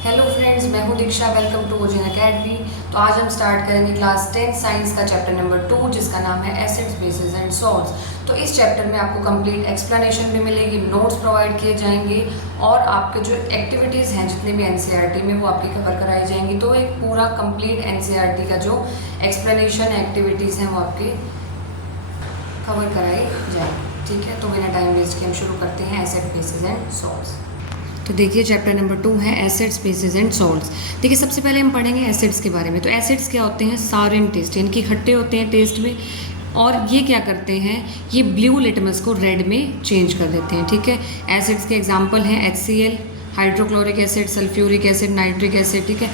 Hello friends, मैं हूं Diksha. Welcome to Ojan academy. तो आज हम स्टार्ट करेंगे क्लास 10 साइंस का चैप्टर नंबर 2, जिसका नाम है एसिड्स, बेसिस एंड सॉल्ट्स। तो इस चैप्टर में आपको कंप्लीट एक्सप्लेनेशन भी मिलेगी, नोट्स प्रोवाइड किए जाएंगे और आपके जो एक्टिविटीज़ हैं जितने भी एनसीईआरटी में, वो आपकी कवर कराई जाएंगी। तो एक पूरा कंप्लीट एनसीईआरटी का जो एक्सप्लेनेशन एक्टिविटीज़ हैं वो आपके कवर कराई जाएंगी। ठीक है, तो बिना टाइम वेस्ट के हम शुरू करते हैं एसिड, बेसिस एंड सॉल्ट्स। तो देखिए चैप्टर नंबर 2 है एसिड्स, बेसिस एंड सॉल्ट्स। देखिए सबसे पहले हम पढ़ेंगे एसिड्स के बारे में। तो एसिड्स क्या होते हैं? सार इन टेस्ट, यानी कि खट्टे होते हैं टेस्ट में, और ये क्या करते हैं, ये ब्लू लिटमस को रेड में चेंज कर देते हैं। ठीक है, एसिड्स के एग्जांपल हैं HCl, hydrochloric acid, sulphuric acid, nitric acid. ठीक है,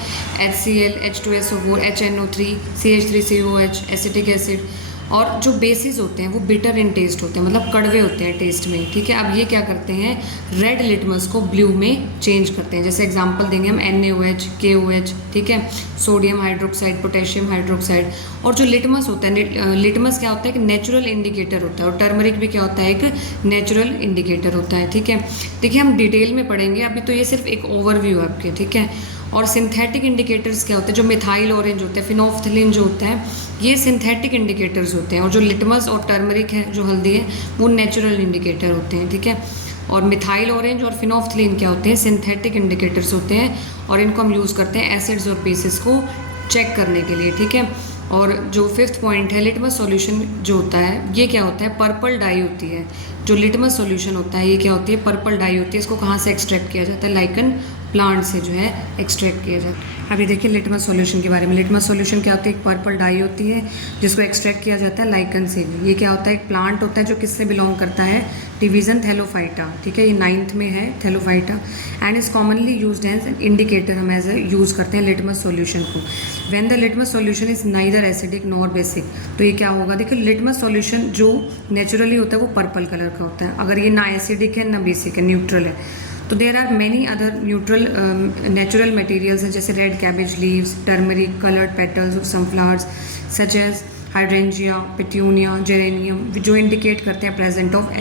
HCl, H2SO4, HNO3, CH3COH, acetic acid. और जो बेसिस होते हैं वो बिटर इन टेस्ट होते हैं, मतलब कड़वे होते हैं टेस्ट में। ठीक है, अब ये क्या करते हैं, रेड लिटमस को ब्लू में चेंज करते हैं। जैसे एग्जांपल देंगे हम NaOH, KOH। ठीक है, सोडियम हाइड्रोक्साइड, पोटेशियम हाइड्रोक्साइड। और जो लिटमस होता है, लिटमस क्या होता है, एक नेचुरल इंडिकेटर होता है, और टर्मरिक भी क्या होता है, एक नेचुरल इंडिकेटर होता है। ठीक है, देखिए हम डिटेल में पढ़ेंगे, अभी तो ये सिर्फ एक ओवरव्यू है आपके। ठीक है, और सिंथेटिक इंडिकेटर्स क्या होते हैं, जो मिथाइल ऑरेंज होते हैं, फिनोफ्थलीन जो होता है, ये सिंथेटिक इंडिकेटर्स होते हैं। और जो लिटमस और टर्मरिक है, जो हल्दी है, वो नेचुरल इंडिकेटर होते हैं। ठीक है, और मिथाइल ऑरेंज और फिनोफ्थलीन क्या होते हैं, सिंथेटिक इंडिकेटर्स होते हैं, और इनको हम यूज़ करते हैं एसिड्स और बेसिस को चेक करने के लिए। ठीक है, और जो फिफ्थ पॉइंट है, लिटमस सॉल्यूशन जो होता है, ये क्या होता है, पर्पल डाई होती है। जो लिटमस सॉल्यूशन होता है, ये क्या होती है, पर्पल डाई होती है। इसको कहाँ से एक्सट्रैक्ट किया जाता है, लाइकन प्लांट से जो है एक्सट्रैक्ट किया जाता है। अभी देखिए लिटमस सॉल्यूशन के बारे में। लिटमस सॉल्यूशन क्या होती है, एक पर्पल डाई होती है जिसको एक्सट्रैक्ट किया जाता है लाइकन से भी। ये क्या होता है, एक प्लांट होता है जो किससे बिलोंग करता है, डिवीजन थैलोफाइटा। ठीक है, ये 9th में है thallophyta, and is commonly used as an indicator. हम एज ए यूज़ करते हैं लिटमस सॉल्यूशन को। When the litmus solution is neither acidic nor basic, तो ये क्या होगा, देखिए लिटमस सॉल्यूशन जो नेचुरली होता है वो पर्पल कलर का होता है। अगर ये ना एसिडिक है ना बेसिक है, न्यूट्रल है। तो there are many other neutral natural materials हैं, जैसे red cabbage leaves, turmeric, coloured petals of some flowers such as hydrangea, petunia, geranium, जो इंडिकेट करते हैं presence of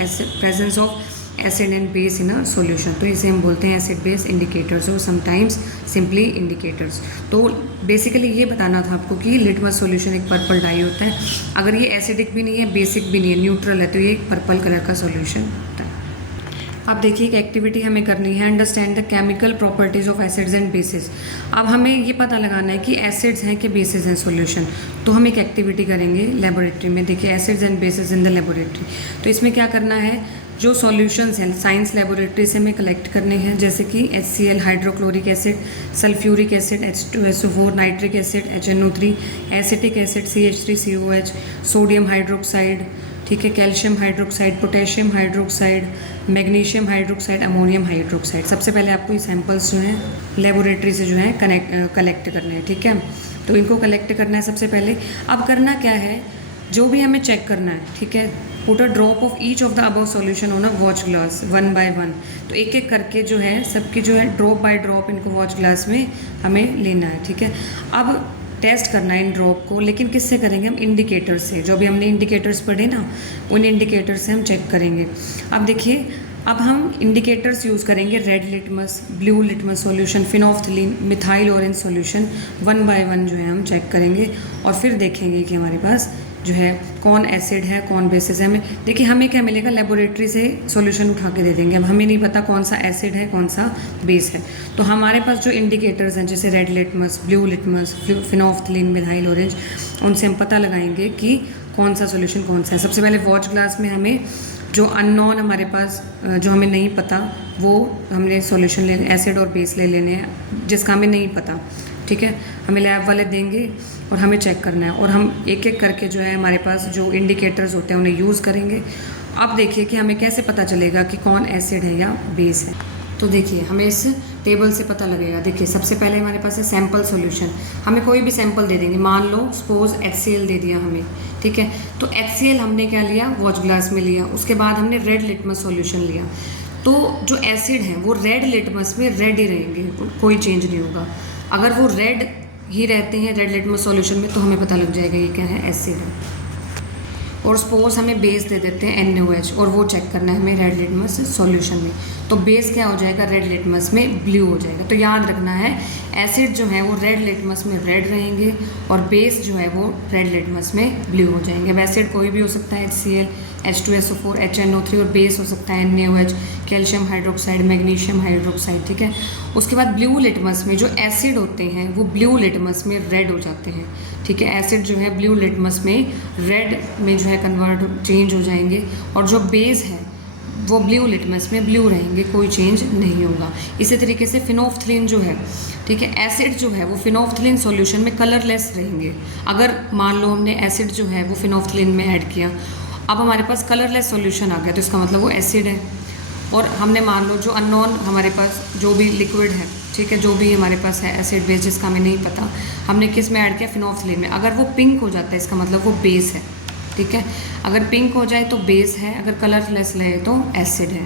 acid and base in a solution. तो इसे हम बोलते हैं एसिड बेस इंडिकेटर्स, और समटाइम्स सिंपली इंडिकेटर्स। तो बेसिकली ये बताना था आपको कि लिटमस सॉल्यूशन एक पर्पल डाई होता है। अगर ये एसिडिक भी नहीं है, बेसिक भी नहीं है, न्यूट्रल है, तो ये एक पर्पल कलर का सॉल्यूशन होता है। अब देखिए एक एक्टिविटी हमें करनी है, understand the chemical properties of acids and bases. अब हमें ये पता लगाना है कि एसिड्स हैं कि बेसिस हैं सॉल्यूशन। तो हम एक एक्टिविटी करेंगे लेबोरेटरी में। देखिए acids and bases in the laboratory. तो इसमें क्या करना है, जो सॉल्यूशंस हैं साइंस लेबोरेटरी से हमें कलेक्ट करने हैं, जैसे कि HCl, hydrochloric acid, sulphuric acid, H2SO4, nitric acid, HNO3, acetic acid, CH3COH, sodium hydroxide. ठीक है, calcium hydroxide, potassium hydroxide, magnesium hydroxide, ammonium hydroxide. सबसे पहले आपको ये सैंपल्स जो हैं लेबोरेटरी से जो है कलेक्ट करने हैं। ठीक है, तो इनको कलेक्ट करना है सबसे पहले। अब करना क्या है, जो भी हमें चेक करना है, ठीक है, put a drop of each of the above solution on a watch glass 1 by 1। तो एक एक करके जो है सबकी जो है ड्रॉप बाय ड्रॉप इनको वॉच ग्लास में हमें लेना है। ठीक है, अब टेस्ट करना है इन ड्रॉप को, लेकिन किससे करेंगे हम, इंडिकेटर से। जो भी हमने इंडिकेटर्स पढ़े ना, उन इंडिकेटर से हम चेक करेंगे। अब देखिए, अब हम इंडिकेटर्स यूज़ करेंगे, red litmus, blue litmus solution, phenolphthalein, methyl orange solution. 1 by 1 जो है हम चेक करेंगे, और फिर देखेंगे कि हमारे पास जो है कौन एसिड है कौन बेसिस है। हमें देखिए हमें क्या मिलेगा, लेबोरेटरी से सॉल्यूशन उठा के दे देंगे। अब हमें नहीं पता कौन सा एसिड है कौन सा बेस है। तो हमारे पास जो इंडिकेटर्स हैं, जैसे red litmus, blue litmus, phenolphthalein, methyl orange, उनसे हम पता लगाएंगे कि कौन सा सॉल्यूशन कौन सा है। सबसे पहले वॉच ग्लास में हमें जो अननोन हमारे पास, जो हमें नहीं पता, वो हमने सॉल्यूशन ले, एसिड और बेस ले लेने हैं, जिसका हमें नहीं पता। ठीक है, हमें लैब वाले देंगे और हमें चेक करना है, और हम एक एक करके जो है हमारे पास जो इंडिकेटर्स होते हैं उन्हें यूज़ करेंगे। अब देखिए कि हमें कैसे पता चलेगा कि कौन एसिड है या बेस है। तो देखिए हमें इस टेबल से पता लगेगा। देखिए सबसे पहले हमारे पास है सैम्पल सॉल्यूशन। हमें कोई भी सैंपल दे देंगे, मान लो सपोज HCl दे दिया हमें। ठीक है, तो HCl हमने क्या लिया, वॉच ग्लास में लिया। उसके बाद हमने रेड लिटमस सॉल्यूशन लिया। तो जो एसिड हैं वो रेड लिटमस में रेड ही रहेंगे, कोई चेंज नहीं होगा। अगर वो रेड ही रहते हैं रेड लिटमस सॉल्यूशन में, तो हमें पता लग जाएगा ये क्या है, एसिड है। और सपोज हमें बेस दे देते हैं NaOH और वो चेक करना है हमें रेड लिटमस सॉल्यूशन में, तो बेस क्या हो जाएगा, रेड लिटमस में ब्लू हो जाएगा। तो याद रखना है एसिड जो है वो रेड लिटमस में रेड रहेंगे और बेस जो है वो रेड लिटमस में ब्लू हो जाएंगे। अब एसिड कोई भी हो सकता है, HCl, H2SO4, HNO3, और बेस हो सकता है NaOH, calcium hydroxide, magnesium hydroxide, ठीक है। उसके बाद ब्लू लिटमस में जो एसिड होते हैं वो ब्लू लिटमस में रेड हो जाते हैं, ठीक है। एसिड जो है ब्लू लिटमस में रेड में जो है कन्वर्ट चेंज हो जाएंगे, और जो बेस है वो ब्लू लिटमस में ब्लू रहेंगे, कोई चेंज नहीं होगा। इसी तरीके से फिनोफ्थलीन जो है, ठीक है, एसिड जो है वो फिनोफ्थलीन सॉल्यूशन में कलरलेस रहेंगे। अगर मान लो हमने एसिड जो है वो फिनोफ्थलीन में ऐड किया, अब हमारे पास कलरलेस सॉल्यूशन आ गया, तो इसका मतलब वो एसिड है। और हमने मान लो जो अननोन हमारे पास जो भी लिक्विड है, ठीक है, जो भी हमारे पास है एसिड बेस जिसका हमें नहीं पता, हमने किस में ऐड किया, फिनोफ्थलीन में। अगर वो पिंक हो जाता है इसका मतलब वो बेस है, ठीक है। अगर पिंक हो जाए तो बेस है, अगर कलरलेस रहे तो एसिड है।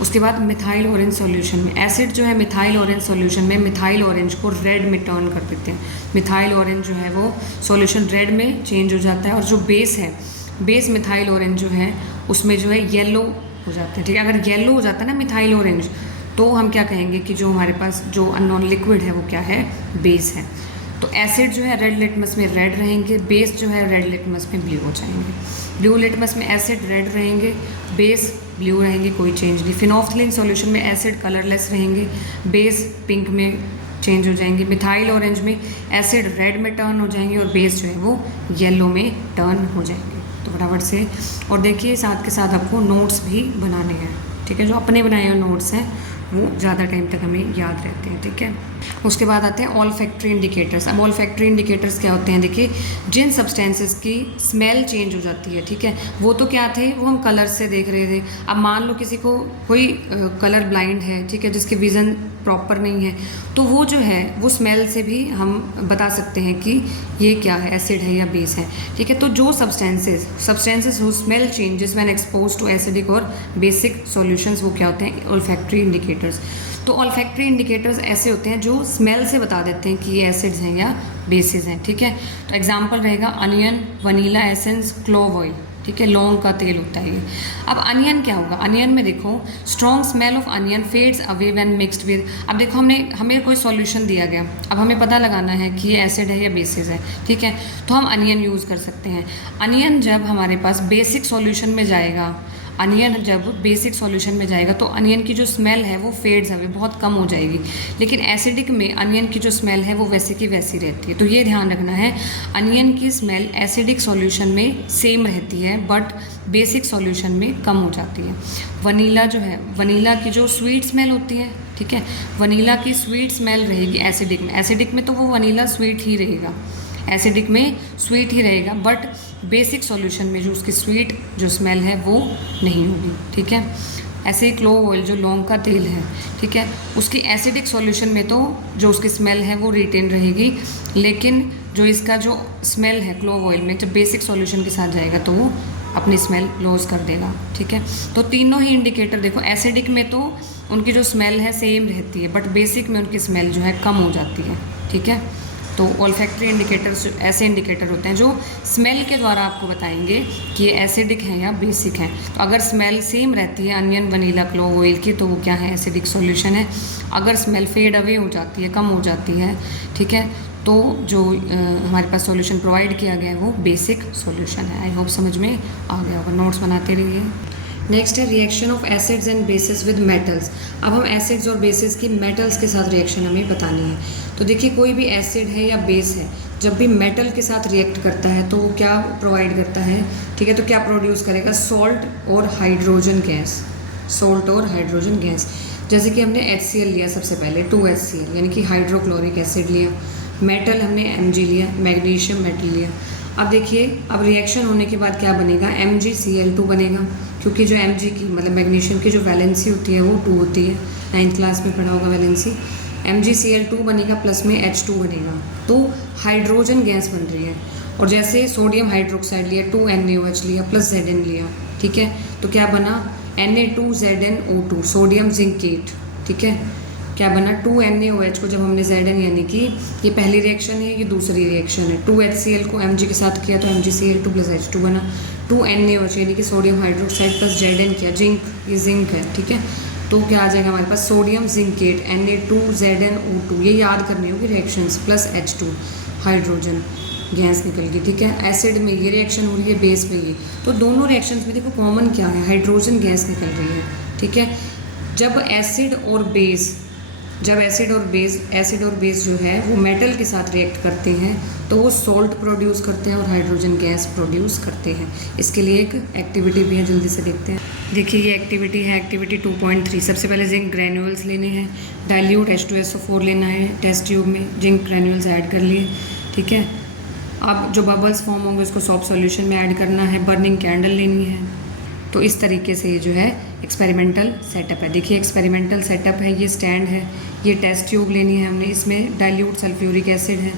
उसके बाद मिथाइल ऑरेंज सॉल्यूशन में एसिड जो है मिथाइल ऑरेंज सॉल्यूशन में मिथाइल ऑरेंज को रेड में टर्न कर देते हैं। मिथाइल ऑरेंज जो है वो सॉल्यूशन रेड में चेंज हो जाता है, और जो बेस है, बेस मिथाइल ऑरेंज जो है उसमें जो है येलो हो जाता है, ठीक है। अगर येलो हो जाता है ना मिथाइल ऑरेंज, तो हम क्या कहेंगे कि जो हमारे पास जो अननोन लिक्विड है वो क्या है, बेस है। तो एसिड जो है रेड लिटमस में रेड रहेंगे, बेस जो है रेड लिटमस में ब्लू हो जाएंगे। ब्लू लिटमस में एसिड रेड रहेंगे, बेस ब्लू रहेंगे, कोई चेंज नहीं। फिनोफ्थलीन सॉल्यूशन में एसिड कलरलेस रहेंगे, बेस पिंक में चेंज हो जाएंगे। मिथाइल ऑरेंज में एसिड रेड में टर्न हो जाएंगे और बेस जो है वो येलो में टर्न हो जाएंगे। तो फटाफट से, और देखिए साथ के साथ आपको नोट्स भी बनाने हैं, ठीक है। जो अपने बनाए हुए नोट्स हैं वो ज़्यादा टाइम तक हमें याद रहते हैं, ठीक है। उसके बाद आते हैं ऑल्फैक्टरी इंडिकेटर्स। अब ऑल्फैक्टरी इंडिकेटर्स क्या होते हैं, देखिए जिन सब्सटेंसेस की स्मेल चेंज हो जाती है, ठीक है, वो तो क्या थे, वो हम कलर से देख रहे थे। अब मान लो किसी को कोई कलर ब्लाइंड है, ठीक है, जिसकी विज़न प्रॉपर नहीं है, तो वो जो है वो स्मेल से भी हम बता सकते हैं कि ये क्या है, एसिड है या बेस है, ठीक है। तो जो substances who smell changes when expose to acidic और बेसिक सॉल्यूशंस, वो क्या होते हैं, ऑल्फैक्टरी इंडिकेटर्स। तो ऑल्फैक्टरी इंडिकेटर्स ऐसे होते हैं जो स्मेल से बता देते हैं कि ये एसिड्स हैं या बेसिस हैं, ठीक है। तो एग्जांपल रहेगा onion, vanilla essence, clove oil, ठीक है, लौंग का तेल होता है ये। अब अनियन क्या होगा, अनियन में देखो strong smell of onion fades away when mixed with. अब देखो हमें कोई सॉल्यूशन दिया गया, अब हमें पता लगाना है कि ये एसिड है या बेसिस है, ठीक है। तो हम अनियन यूज़ कर सकते हैं। अनियन जब हमारे पास बेसिक सॉल्यूशन में जाएगा, अनियन जब बेसिक सॉल्यूशन में जाएगा तो अनियन की जो स्मेल है वो फेड्स अवे, बहुत कम हो जाएगी। लेकिन एसिडिक में अनियन की जो स्मेल है वो वैसे की वैसी रहती है। तो ये ध्यान रखना है, अनियन की स्मेल एसिडिक सॉल्यूशन में सेम रहती है बट बेसिक सॉल्यूशन में कम हो जाती है। वनीला जो है, वनीला की जो स्वीट स्मेल होती है, ठीक है, वनीला की स्वीट स्मेल रहेगी एसिडिक में। एसिडिक में तो वो वनीला स्वीट ही रहेगा, एसिडिक में स्वीट ही रहेगा, बट बेसिक सॉल्यूशन में जो उसकी स्वीट जो स्मेल है वो नहीं होगी, ठीक है। ऐसे ही क्लोव ऑयल जो लौंग का तेल है, ठीक है, उसकी एसिडिक सॉल्यूशन में तो जो उसकी स्मेल है वो रिटेन रहेगी, लेकिन जो इसका जो स्मेल है क्लोव ऑयल में जब बेसिक सॉल्यूशन के साथ जाएगा तो वो अपनी स्मेल लॉस कर देगा, ठीक है। तो तीनों ही इंडिकेटर देखो, एसिडिक में तो उनकी जो स्मेल है सेम रहती है बट बेसिक में उनकी स्मेल जो है कम हो जाती है, ठीक है। तो ऑल्फैक्टरी इंडिकेटर्स ऐसे इंडिकेटर होते हैं जो स्मेल के द्वारा आपको बताएंगे कि ये एसिडिक है या बेसिक है। तो अगर स्मेल सेम रहती है अनियन, वनीला, क्लोव ऑयल की, तो वो क्या है, एसिडिक सॉल्यूशन है। अगर स्मेल फेड अवे हो जाती है, कम हो जाती है, ठीक है, तो जो हमारे पास सॉल्यूशन प्रोवाइड किया गया है वो बेसिक सॉल्यूशन है। आई होप समझ में आ गया होगा, नोट्स बनाते रहिए। नेक्स्ट है reaction of acids and bases with metals. अब हम एसिड्स और बेसिस की मेटल्स के साथ रिएक्शन हमें बतानी है। तो देखिए कोई भी एसिड है या बेस है जब भी मेटल के साथ रिएक्ट करता है तो वो क्या प्रोवाइड करता है, ठीक है, तो क्या प्रोड्यूस करेगा, सॉल्ट और हाइड्रोजन गैस, सॉल्ट और हाइड्रोजन गैस। जैसे कि हमने HCl लिया सबसे पहले, 2HCl यानी कि हाइड्रोक्लोरिक एसिड लिया, मेटल हमने Mg लिया, मैग्नीशियम मेटल लिया। अब देखिए अब रिएक्शन होने के बाद क्या बनेगा, MgCl2 बनेगा, क्योंकि जो Mg की मतलब मैग्नीशियम की जो वैलेंसी होती है वो 2 होती है, 9th क्लास में पढ़ा होगा वैलेंसी। MgCl2 बनेगा, प्लस में H2 बनेगा, तो हाइड्रोजन गैस बन रही है। और जैसे सोडियम हाइड्रोक्साइड लिया, 2NaOH लिया प्लस Zn लिया, ठीक है, तो क्या बना, Na2ZnO2, सोडियम जिंकेट, ठीक है, क्या बना, 2NaOH को जब हमने Zn यानी कि ये पहली रिएक्शन है, ये दूसरी रिएक्शन है, 2HCl को Mg के साथ किया तो MgCl2 प्लस H2 बना, 2NaOH यानी कि सोडियम हाइड्रोक्साइड प्लस Zn किया, जिंक, ये जिंक है, ठीक है। तो क्या आ जाएगा हमारे पास, सोडियम जिंकेट Na2ZnO2, ये याद करनी होगी reactions, plus H2 hydrogen gas निकल गई, ठीक है। एसिड में ये रिएक्शन हो रही है, बेस में ये, तो दोनों रिएक्शंस में देखो कॉमन क्या है, हाइड्रोजन गैस निकल रही है, ठीक है। जब एसिड और बेस जो है वो मेटल के साथ रिएक्ट करते हैं तो वो सॉल्ट प्रोड्यूस करते हैं और हाइड्रोजन गैस प्रोड्यूस करते हैं। इसके लिए एक एक्टिविटी भी है, जल्दी से देखते हैं। देखिए ये एक्टिविटी है, एक्टिविटी 2.3। सबसे पहले जिंक ग्रैन्यूल्स लेने हैं, डाइल्यूट H2SO4 लेना है, टेस्ट ट्यूब में जिंक ग्रैन्यूल्स ऐड कर लिए, ठीक है। अब जो बबल्स फॉर्म होंगे उसको सॉल्ट सॉल्यूशन में ऐड करना है, बर्निंग कैंडल लेनी है। तो इस तरीके से ये जो है एक्सपेरिमेंटल सेटअप है। देखिए एक्सपेरिमेंटल सेटअप है, ये स्टैंड है, ये टेस्ट ट्यूब लेनी है हमने, इसमें डाइल्यूट सल्फ्यूरिक एसिड है,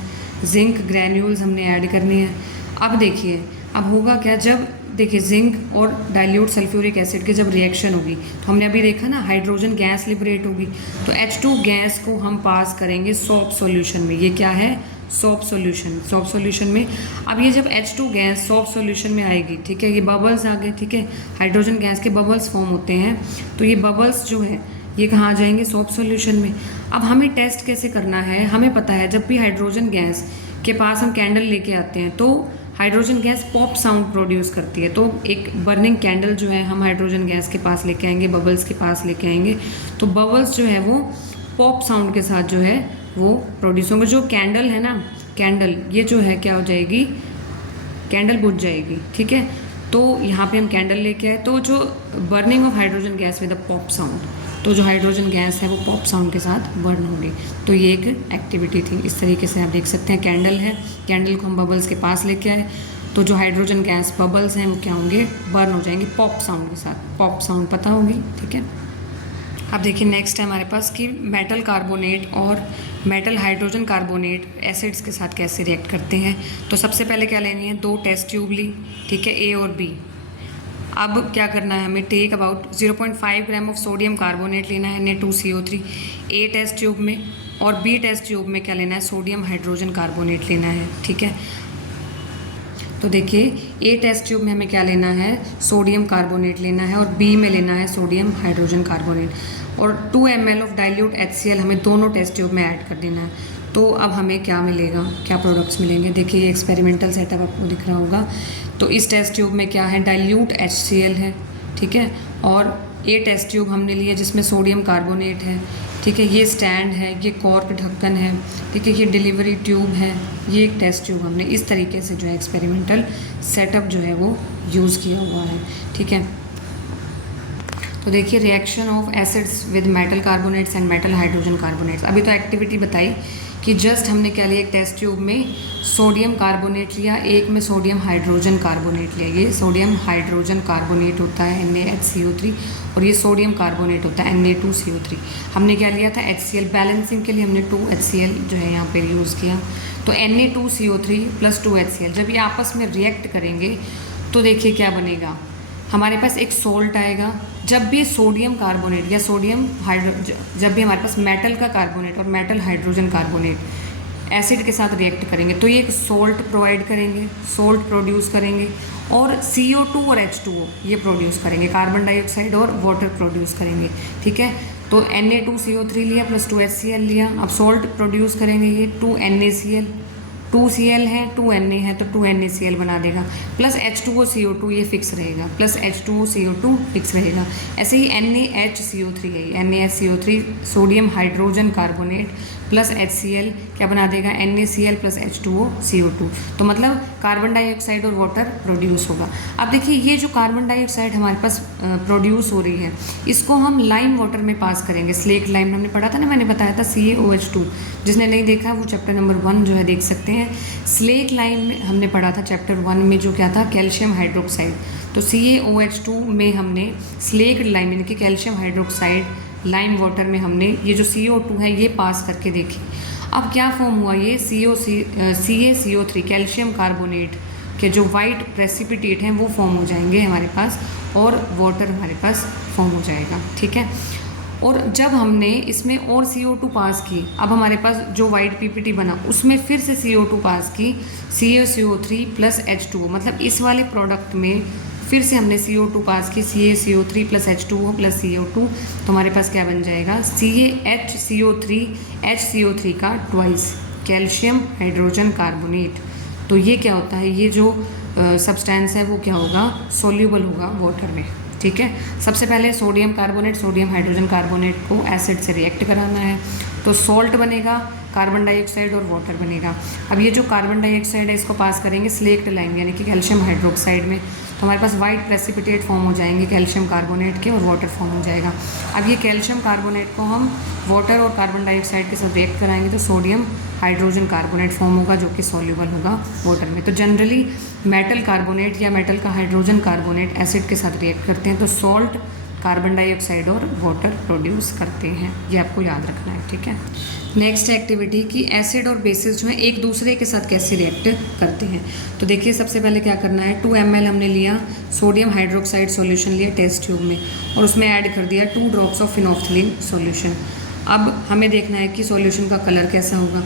जिंक ग्रैन्यूल्स हमने ऐड करनी है। अब देखिए अब होगा क्या, जब देखिए जिंक और डाइल्यूट सल्फ्यूरिक एसिड की जब रिएक्शन होगी तो हमने अभी देखा ना हाइड्रोजन गैस लिबरेट होगी, तो H2 गैस को हम पास करेंगे सॉल्ट सॉल्यूशन में। ये क्या है, सॉल्ट सॉल्यूशन में। अब ये जब H2 गैस सॉल्ट सॉल्यूशन में आएगी, ठीक है, ये बबल्स आ गए, ठीक है, हाइड्रोजन गैस के बबल्स फॉर्म होते हैं, तो ये बबल्स जो है ये कहाँ आ जाएंगे, सॉल्ट सॉल्यूशन में। अब हमें टेस्ट कैसे करना है, हमें पता है जब भी हाइड्रोजन गैस के पास हम कैंडल लेके आते हैं तो hydrogen gas pop sound produce करती है। तो एक बर्निंग कैंडल जो है हम हाइड्रोजन गैस के पास लेके आएंगे, बबल्स के पास लेके आएंगे, तो बबल्स जो है वो पॉप साउंड के साथ जो है वो प्रोड्यूस होंगे। जो कैंडल है ना, कैंडल ये जो है क्या हो जाएगी, कैंडल बुझ जाएगी, ठीक है। तो यहाँ पे हम कैंडल लेके आए, तो जो burning of hydrogen gas with a pop sound, तो जो हाइड्रोजन गैस है वो पॉप साउंड के साथ बर्न होगी। तो ये एक एक्टिविटी थी, इस तरीके से आप देख सकते हैं। कैंडल है, कैंडल को हम बबल्स के पास लेके आए, तो जो हाइड्रोजन गैस बबल्स हैं वो क्या होंगे, बर्न हो जाएंगे पॉप साउंड के साथ। पॉप साउंड पता होगी, ठीक है। अब देखिए नेक्स्ट है हमारे पास कि मेटल कार्बोनेट और मेटल हाइड्रोजन कार्बोनेट एसिड्स के साथ कैसे रिएक्ट करते हैं। तो सबसे पहले क्या लेनी है, 2 टेस्ट ट्यूब ली, ठीक है, A और B। अब क्या करना है हमें, take about 0.5 gram of sodium carbonate लेना है Na2CO3 A टेस्ट ट्यूब में, और B टेस्ट ट्यूब में क्या लेना है, सोडियम हाइड्रोजन कार्बोनेट लेना है, ठीक है। तो देखिए A टेस्ट ट्यूब में हमें क्या लेना है, सोडियम कार्बोनेट लेना है, और B में लेना है सोडियम हाइड्रोजन कार्बोनेट, और 2 ml ऑफ डाइल्यूट HCl हमें दोनों टेस्ट ट्यूब में ऐड कर देना है। तो अब हमें क्या मिलेगा, क्या प्रोडक्ट्स मिलेंगे, देखिए ये एक्सपेरिमेंटल सेटअप आपको दिख रहा होगा। तो इस टेस्ट ट्यूब में क्या है, डाइल्यूट HCl है, ठीक है, और A टेस्ट ट्यूब हमने लिया जिसमें सोडियम कार्बोनेट है, ठीक है। ये स्टैंड है, ये कॉर्क ढक्कन है, ठीक है, ये डिलीवरी ट्यूब है, ये एक टेस्ट ट्यूब हमने इस तरीके से जो है एक्सपेरिमेंटल सेटअप जो है वो यूज़ किया हुआ है, ठीक है। तो देखिए reaction of acids with metal carbonates and metal hydrogen carbonates. अभी तो एक्टिविटी बताई कि जस्ट हमने क्या लिया, एक टेस्ट ट्यूब में सोडियम कार्बोनेट लिया, एक में सोडियम हाइड्रोजन कार्बोनेट लिया। ये सोडियम हाइड्रोजन कार्बोनेट होता है NaHCO3, और ये सोडियम कार्बोनेट होता है Na2CO3। हमने क्या लिया था, HCl, बैलेंसिंग के लिए हमने 2 HCl जो है यहाँ पे यूज़ किया। तो Na2CO3 + 2 HCl जब ये आपस में रिएक्ट करेंगे तो देखिए क्या बनेगा, हमारे पास एक सोल्ट आएगा। जब भी सोडियम कार्बोनेट या जब भी हमारे पास मेटल का कार्बोनेट और मेटल हाइड्रोजन कार्बोनेट एसिड के साथ रिएक्ट करेंगे तो ये एक सोल्ट प्रोवाइड करेंगे, सोल्ट प्रोड्यूस करेंगे, और CO2 और H2O ये प्रोड्यूस करेंगे, कार्बन डाइऑक्साइड और वाटर प्रोड्यूस करेंगे, ठीक है। तो Na2CO3 लिया + 2 HCl लिया, अब सोल्ट प्रोड्यूस करेंगे ये 2 NaCl, 2 Cl है 2 Na है तो 2 NaCl बना देगा, प्लस H2O CO2 ये फिक्स रहेगा, प्लस H2O CO2 फिक्स रहेगा। ऐसे ही NaHCO3 है, NaHCO3 sodium hydrogen carbonate plus HCl क्या बना देगा, NaCl + H2O CO2। तो मतलब कार्बन डाइऑक्साइड और वाटर प्रोड्यूस होगा। अब देखिए ये जो कार्बन डाइऑक्साइड हमारे पास प्रोड्यूस हो रही है इसको हम लाइम वाटर में पास करेंगे। स्लेक लाइम हमने पढ़ा था ना, मैंने बताया था CaOH2, जिसने नहीं देखा वो चैप्टर नंबर 1 जो है देख सकते हैं। स्लेक लाइम में हमने पढ़ा था चैप्टर 1 में, जो क्या था, कैल्शियम हाइड्रोक्साइड। तो CaOH2 में हमने स्लेक्ड लाइम यानी कि कैल्शियम हाइड्रोक्साइड लाइम वाटर में हमने ये जो CO2 है ये पास करके देखी। अब क्या फॉर्म हुआ, ये CaCO3 कैल्शियम कार्बोनेट के जो वाइट प्रेसिपिटेट हैं वो फॉर्म हो जाएंगे हमारे पास, और वाटर हमारे पास फॉर्म हो जाएगा, ठीक है। और जब हमने इसमें और CO2 पास की, अब हमारे पास जो वाइट PPT बना उसमें फिर से CO2 पास की, CaCO3 प्लस H2O, मतलब इस वाले प्रोडक्ट में फिर से हमने CO2 पास की, CaCO3 plus H2O plus CO2, तो हमारे पास क्या बन जाएगा, CaHCO3, HCO3 का ट्वाइस, कैल्शियम हाइड्रोजन कार्बोनेट। तो ये क्या होता है, ये जो सब्सटेंस है वो क्या होगा, सोल्यूबल होगा वाटर में। ठीक है, सबसे पहले sodium carbonate, sodium hydrogen carbonate को एसिड से रिएक्ट कराना है, तो सॉल्ट बनेगा, कार्बन डाइऑक्साइड और वाटर बनेगा। अब ये जो कार्बन डाइऑक्साइड है इसको पास करेंगे स्लेक्ट लाइन यानी कि कैल्शियम हाइड्रोक्साइड में, तो हमारे पास वाइट प्रेसिपिटेट फॉर्म हो जाएंगे कैल्शियम कार्बोनेट के, और वाटर फॉर्म हो जाएगा। अब ये कैल्शियम कार्बोनेट को हम वाटर और कार्बन डाइऑक्साइड के साथ रिएक्ट कराएंगे तो सोडियम हाइड्रोजन कार्बोनेट फॉर्म होगा जो कि सॉल्युबल होगा वाटर में। तो जनरली मेटल कार्बोनेट या मेटल का हाइड्रोजन कार्बोनेट एसिड के साथ रिएक्ट करते हैं तो सॉल्ट, कार्बन डाइऑक्साइड और वाटर प्रोड्यूस करते हैं, ये आपको याद रखना है। ठीक है, नेक्स्ट एक्टिविटी कि एसिड और बेसिस जो है एक दूसरे के साथ कैसे रिएक्ट करते हैं। तो देखिए सबसे पहले क्या करना है, 2 ml हमने लिया सोडियम हाइड्रोक्साइड सॉल्यूशन लिया टेस्ट ट्यूब में, और उसमें ऐड कर दिया 2 ड्रॉप्स ऑफ फिनोल्फ्थलीन सॉल्यूशन। अब हमें देखना है कि सॉल्यूशन का कलर कैसा होगा।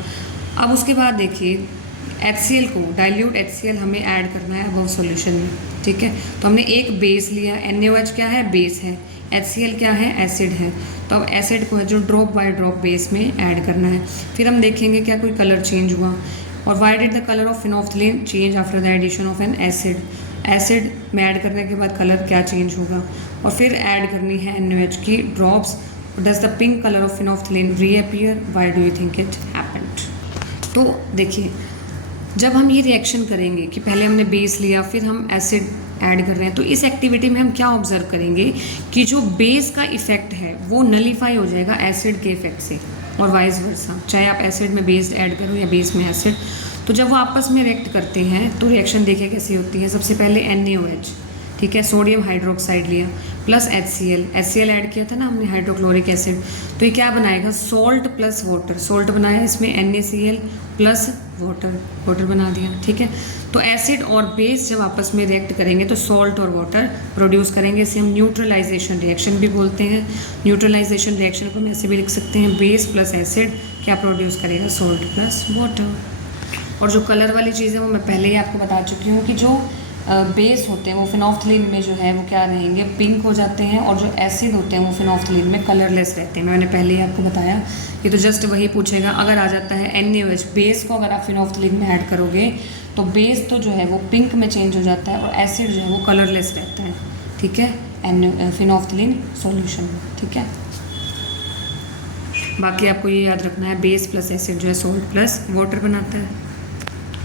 अब उसके बाद देखिए HCl को, डाइल्यूट HCl हमें ऐड करना है अबव सॉल्यूशन में। ठीक है, तो हमने एक बेस लिया, NaOH क्या है, बेस है, HCl क्या है, एसिड है, तो अब एसिड को है जो ड्रॉप बाय ड्रॉप बेस में ऐड करना है। फिर हम देखेंगे क्या कोई कलर चेंज हुआ, और why did the colour of phenolphthalein change after the addition of an acid, acid में ऐड करने के बाद कलर क्या चेंज होगा, और फिर ऐड करनी है NaOH की drops. Does the pink colour of phenolphthalein reappear, why do you think it happened. तो देखिए जब हम ये रिएक्शन करेंगे कि पहले हमने बेस लिया फिर हम एसिड ऐड कर रहे हैं, तो इस एक्टिविटी में हम क्या ऑब्जर्व करेंगे कि जो बेस का इफेक्ट है वो नलीफाई हो जाएगा एसिड के इफेक्ट से, और वाइस वर्सा, चाहे आप एसिड में बेस ऐड करो या बेस में एसिड। तो जब वो आपस में रिएक्ट करते हैं तो रिएक्शन देखिए कैसी होती है। सबसे पहले NaOH, ठीक है, सोडियम हाइड्रोक्साइड लिया प्लस HCl ऐड किया था ना हमने, हाइड्रोक्लोरिक एसिड, तो ये क्या बनाएगा, सॉल्ट प्लस वाटर, सॉल्ट बनाया इसमें NaCl प्लस वाटर बना दिया। ठीक है, तो एसिड और बेस जब आपस में रिएक्ट करेंगे तो सॉल्ट और वाटर प्रोड्यूस करेंगे, इसे हम न्यूट्रलाइजेशन रिएक्शन भी बोलते हैं। न्यूट्रलाइजेशन रिएक्शन को हम ऐसे भी लिख सकते हैं, बेस प्लस एसिड क्या प्रोड्यूस करेगा, सॉल्ट प्लस वाटर। और जो कलर वाली चीज़ है वो मैं पहले ही आपको बता चुकी हूँ कि जो बेस होते हैं वो फिनोल्फ्थलीन में जो है वो क्या रहेंगे, पिंक हो जाते हैं, और जो एसिड होते हैं वो फिनोल्फ्थलीन में कलरलेस रहते हैं। मैंने पहले ही आपको बताया, ये तो जस्ट वही पूछेगा। अगर आ जाता है NaOH, बेस को अगर आप फिनोल्फ्थलीन में ऐड करोगे तो बेस तो जो है वो पिंक में चेंज हो जाता है और एसिड जो है वो कलरलेस रहता है। ठीक है, फिनोल्फ्थलीन सॉल्यूशन में। ठीक है, बाकी आपको ये याद रखना है बेस प्लस एसिड जो है सॉल्ट प्लस वाटर बनाता है।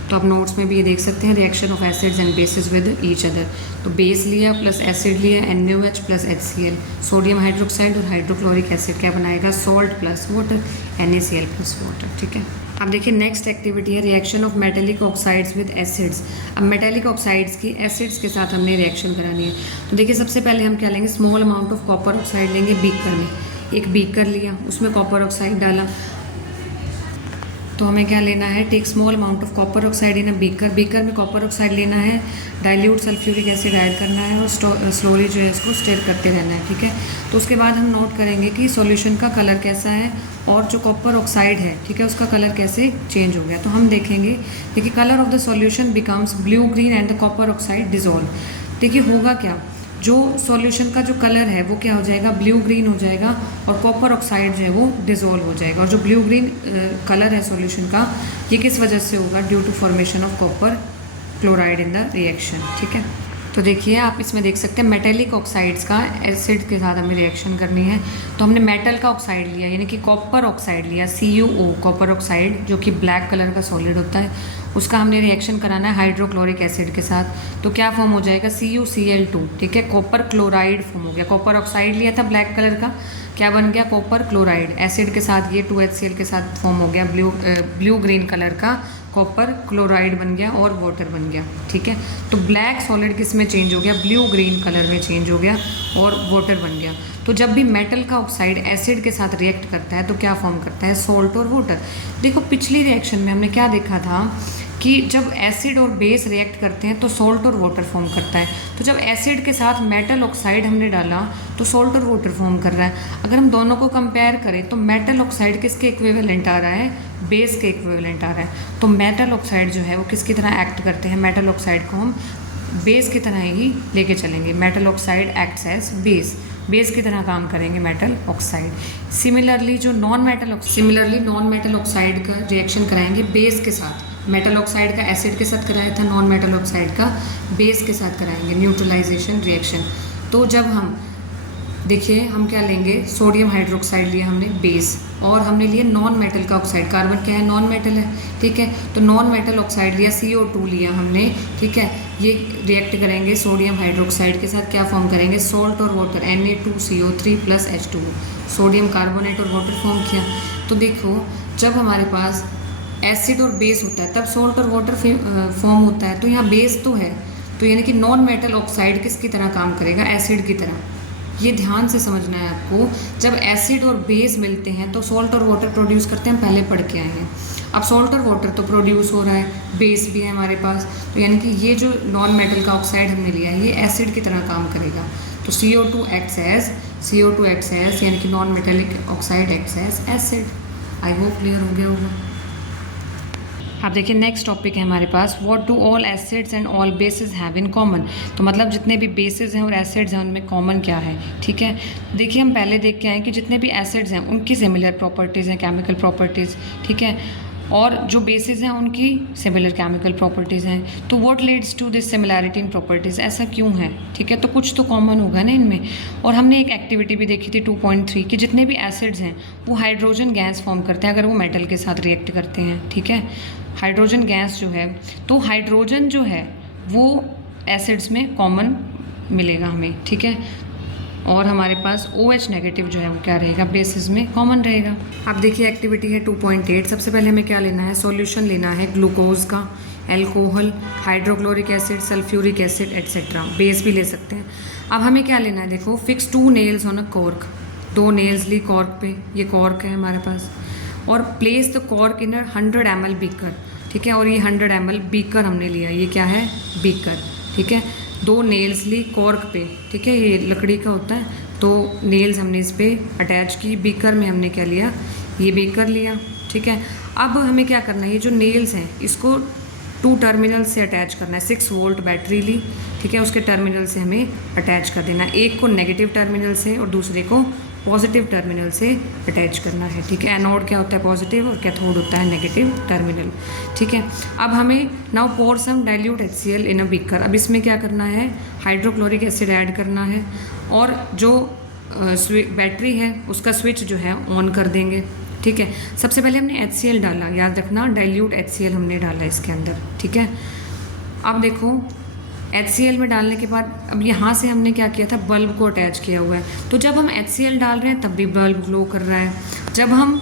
तो आप नोट्स में भी ये देख सकते हैं, reaction of acids and bases with each other. तो बेस लिया प्लस एसिड लिया, NaOH plus HCl, sodium hydroxide और हाइड्रोक्लोरिक एसिड क्या बनाएगा, salt plus water, NaCl plus water. ठीक है, अब देखिए नेक्स्ट एक्टिविटी है reaction of metallic oxides with acids. अब मेटेलिक ऑक्साइड्स की एसिड्स के साथ हमने रिएक्शन करानी है। तो देखिए सबसे पहले हम क्या लेंगे, small amount of copper oxide लेंगे बीकर में, एक बीकर लिया उसमें कॉपर ऑक्साइड डाला, तो हमें क्या लेना है, take small amount of copper oxide in a beaker, beaker में कॉपर ऑक्साइड लेना है, डाइल्यूट सल्फ्यूरिक एसिड ऐड करना है और स्लोली जो है इसको स्टिर करते रहना है। ठीक है, तो उसके बाद हम नोट करेंगे कि सॉल्यूशन का कलर कैसा है और जो कॉपर ऑक्साइड है, ठीक है, उसका कलर कैसे चेंज हो गया। तो हम देखेंगे, देखिए colour of the solution becomes blue green and the copper oxide dissolve. देखिए होगा क्या, जो सॉल्यूशन का जो कलर है वो क्या हो जाएगा, ब्लू ग्रीन हो जाएगा, और कॉपर ऑक्साइड जो है वो डिजोल्व हो जाएगा। और जो ब्लू ग्रीन कलर है सॉल्यूशन का, ये किस वजह से होगा, due to formation of copper chloride in the reaction. ठीक है, तो देखिए आप इसमें देख सकते हैं मेटेलिक ऑक्साइड्स का एसिड के साथ हमें रिएक्शन करनी है। तो हमने मेटल का ऑक्साइड लिया यानी कि कॉपर ऑक्साइड लिया, CuO कॉपर ऑक्साइड, जो कि ब्लैक कलर का सॉलिड होता है, उसका हमने रिएक्शन कराना है हाइड्रोक्लोरिक एसिड के साथ। तो क्या फॉर्म हो जाएगा, CuCl2। ठीक है, कॉपर क्लोराइड फॉर्म हो गया। कॉपर ऑक्साइड लिया था ब्लैक कलर का, क्या बन गया, कॉपर क्लोराइड, एसिड के साथ ये 2HCl के साथ फॉर्म हो गया ब्लू ग्रीन कलर का कॉपर क्लोराइड बन गया और वाटर बन गया। ठीक है, तो ब्लैक सॉलिड किस में चेंज हो गया, ब्लू ग्रीन कलर में चेंज हो गया और वाटर बन गया। तो जब भी मेटल का ऑक्साइड एसिड के साथ रिएक्ट करता है तो क्या फॉर्म करता है, सॉल्ट और वाटर। देखो पिछली रिएक्शन में हमने क्या देखा था कि जब एसिड और बेस रिएक्ट करते हैं तो सॉल्ट और वाटर फॉर्म करता है। तो जब एसिड के साथ मेटल ऑक्साइड हमने डाला तो सॉल्ट और वाटर फॉर्म कर रहा है। अगर हम दोनों को कंपेयर करें तो मेटल ऑक्साइड किसके इक्विवेलेंट आ रहा है, बेस के इक्विवेलेंट आ रहा है। तो मेटल ऑक्साइड जो है वो किसकी तरह एक्ट करते हैं, मेटल ऑक्साइड को हम बेस की तरह ही लेके चलेंगे। Metal oxide acts as base की तरह काम करेंगे metal oxide. Similarly non metal oxide का रिएक्शन कराएंगे बेस के साथ। मेटल ऑक्साइड का एसिड के साथ कराया था, नॉन मेटल ऑक्साइड का बेस के साथ कराएंगे, न्यूट्रलाइजेशन रिएक्शन। तो जब हम देखिए हम क्या लेंगे, सोडियम हाइड्रोक्साइड लिया हमने बेस, और हमने लिए नॉन मेटल का ऑक्साइड, कार्बन क्या है, नॉन मेटल है, ठीक है। तो नॉन मेटल ऑक्साइड लिया, CO2 लिया हमने, ठीक है। ये रिएक्ट करेंगे सोडियम हाइड्रोक्साइड के साथ, क्या फॉर्म करेंगे, सॉल्ट और water, Na2CO3 + H2O, sodium carbonate और वाटर फॉर्म किया। तो देखो जब हमारे पास एसिड और बेस होता है तब सॉल्ट और वाटर फॉर्म होता है। तो यहाँ बेस तो है, तो यानी कि नॉन मेटल ऑक्साइड किसकी तरह काम करेगा, एसिड की तरह। ये ध्यान से समझना है आपको। जब एसिड और बेस मिलते हैं तो सॉल्ट और वाटर प्रोड्यूस करते हैं, पहले पढ़ के आए हैं। अब सॉल्ट और वाटर तो प्रोड्यूस हो रहा है, बेस भी है हमारे पास, तो यानी कि ये जो नॉन मेटल का ऑक्साइड हमने लिया है ये एसिड की तरह काम करेगा। तो CO2 एक्ट्स एज यानी कि non metallic oxide acts as acid. I hope clear हो गया होगा। अब देखिए नेक्स्ट टॉपिक है हमारे पास, what do all acids and all bases have in common. तो मतलब जितने भी बेसिस हैं और एसिड्स हैं उनमें कॉमन क्या है, ठीक है। देखिए हम पहले देख के आए कि जितने भी एसिड्स हैं उनकी सिमिलर प्रॉपर्टीज़ हैं, केमिकल प्रॉपर्टीज़, ठीक है, और जो बेसिस हैं उनकी सिमिलर केमिकल प्रॉपर्टीज़ हैं। तो what leads to this similarity in properties, ऐसा क्यों है, ठीक है। तो कुछ तो कॉमन होगा ना इनमें। और हमने एक एक्टिविटी भी देखी थी 2.3 कि जितने भी एसिड्स हैं वो हाइड्रोजन गैस फॉर्म करते हैं अगर वो मेटल के साथ रिएक्ट करते हैं, ठीक है। हाइड्रोजन गैस जो है, तो हाइड्रोजन जो है वो एसिड्स में कॉमन मिलेगा हमें, ठीक है। और हमारे पास OH नेगेटिव जो है वो क्या रहेगा, बेसिस में कॉमन रहेगा। अब देखिए एक्टिविटी है 2.8। सबसे पहले हमें क्या लेना है, सॉल्यूशन लेना है ग्लूकोज का, alcohol, hydrochloric acid, sulphuric acid etcetera, base भी ले सकते हैं। अब हमें क्या लेना है, देखो fix 2 nails on a cork, 2 nails ली कॉर्क पे, ये कॉर्क है हमारे पास, और place the cork in 100 ml beaker, ठीक है। और ये 100 ml बीकर हमने लिया, ये क्या है, बीकर, ठीक है। 2 नेल्स ली कॉर्क पे, ठीक है, ये लकड़ी का होता है, तो नेल्स हमने इस पर अटैच की, बीकर में हमने क्या लिया, ये बीकर लिया, ठीक है। अब हमें क्या करना है, ये जो नेल्स हैं इसको 2 टर्मिनल से अटैच करना है। 6 वोल्ट बैटरी ली, ठीक है, उसके टर्मिनल से हमें अटैच कर देना है, एक को नेगेटिव टर्मिनल से और दूसरे को पॉजिटिव टर्मिनल से अटैच करना है, ठीक है। एनोड क्या होता है, पॉजिटिव, और कैथोड होता है नेगेटिव टर्मिनल, ठीक है। अब हमें now pour some dilute HCl in a beaker. अब इसमें क्या करना है, हाइड्रोक्लोरिक एसिड ऐड करना है, और जो बैटरी है उसका स्विच जो है ऑन कर देंगे, ठीक है। सबसे पहले हमने HCl डाला, याद रखना डाइल्यूट HCl हमने डाला इसके अंदर, ठीक है। अब देखो HCl में डालने के बाद अब यहाँ से हमने क्या किया था, बल्ब को अटैच किया हुआ है। तो जब हम HCl डाल रहे हैं तब भी बल्ब ग्लो कर रहा है, जब हम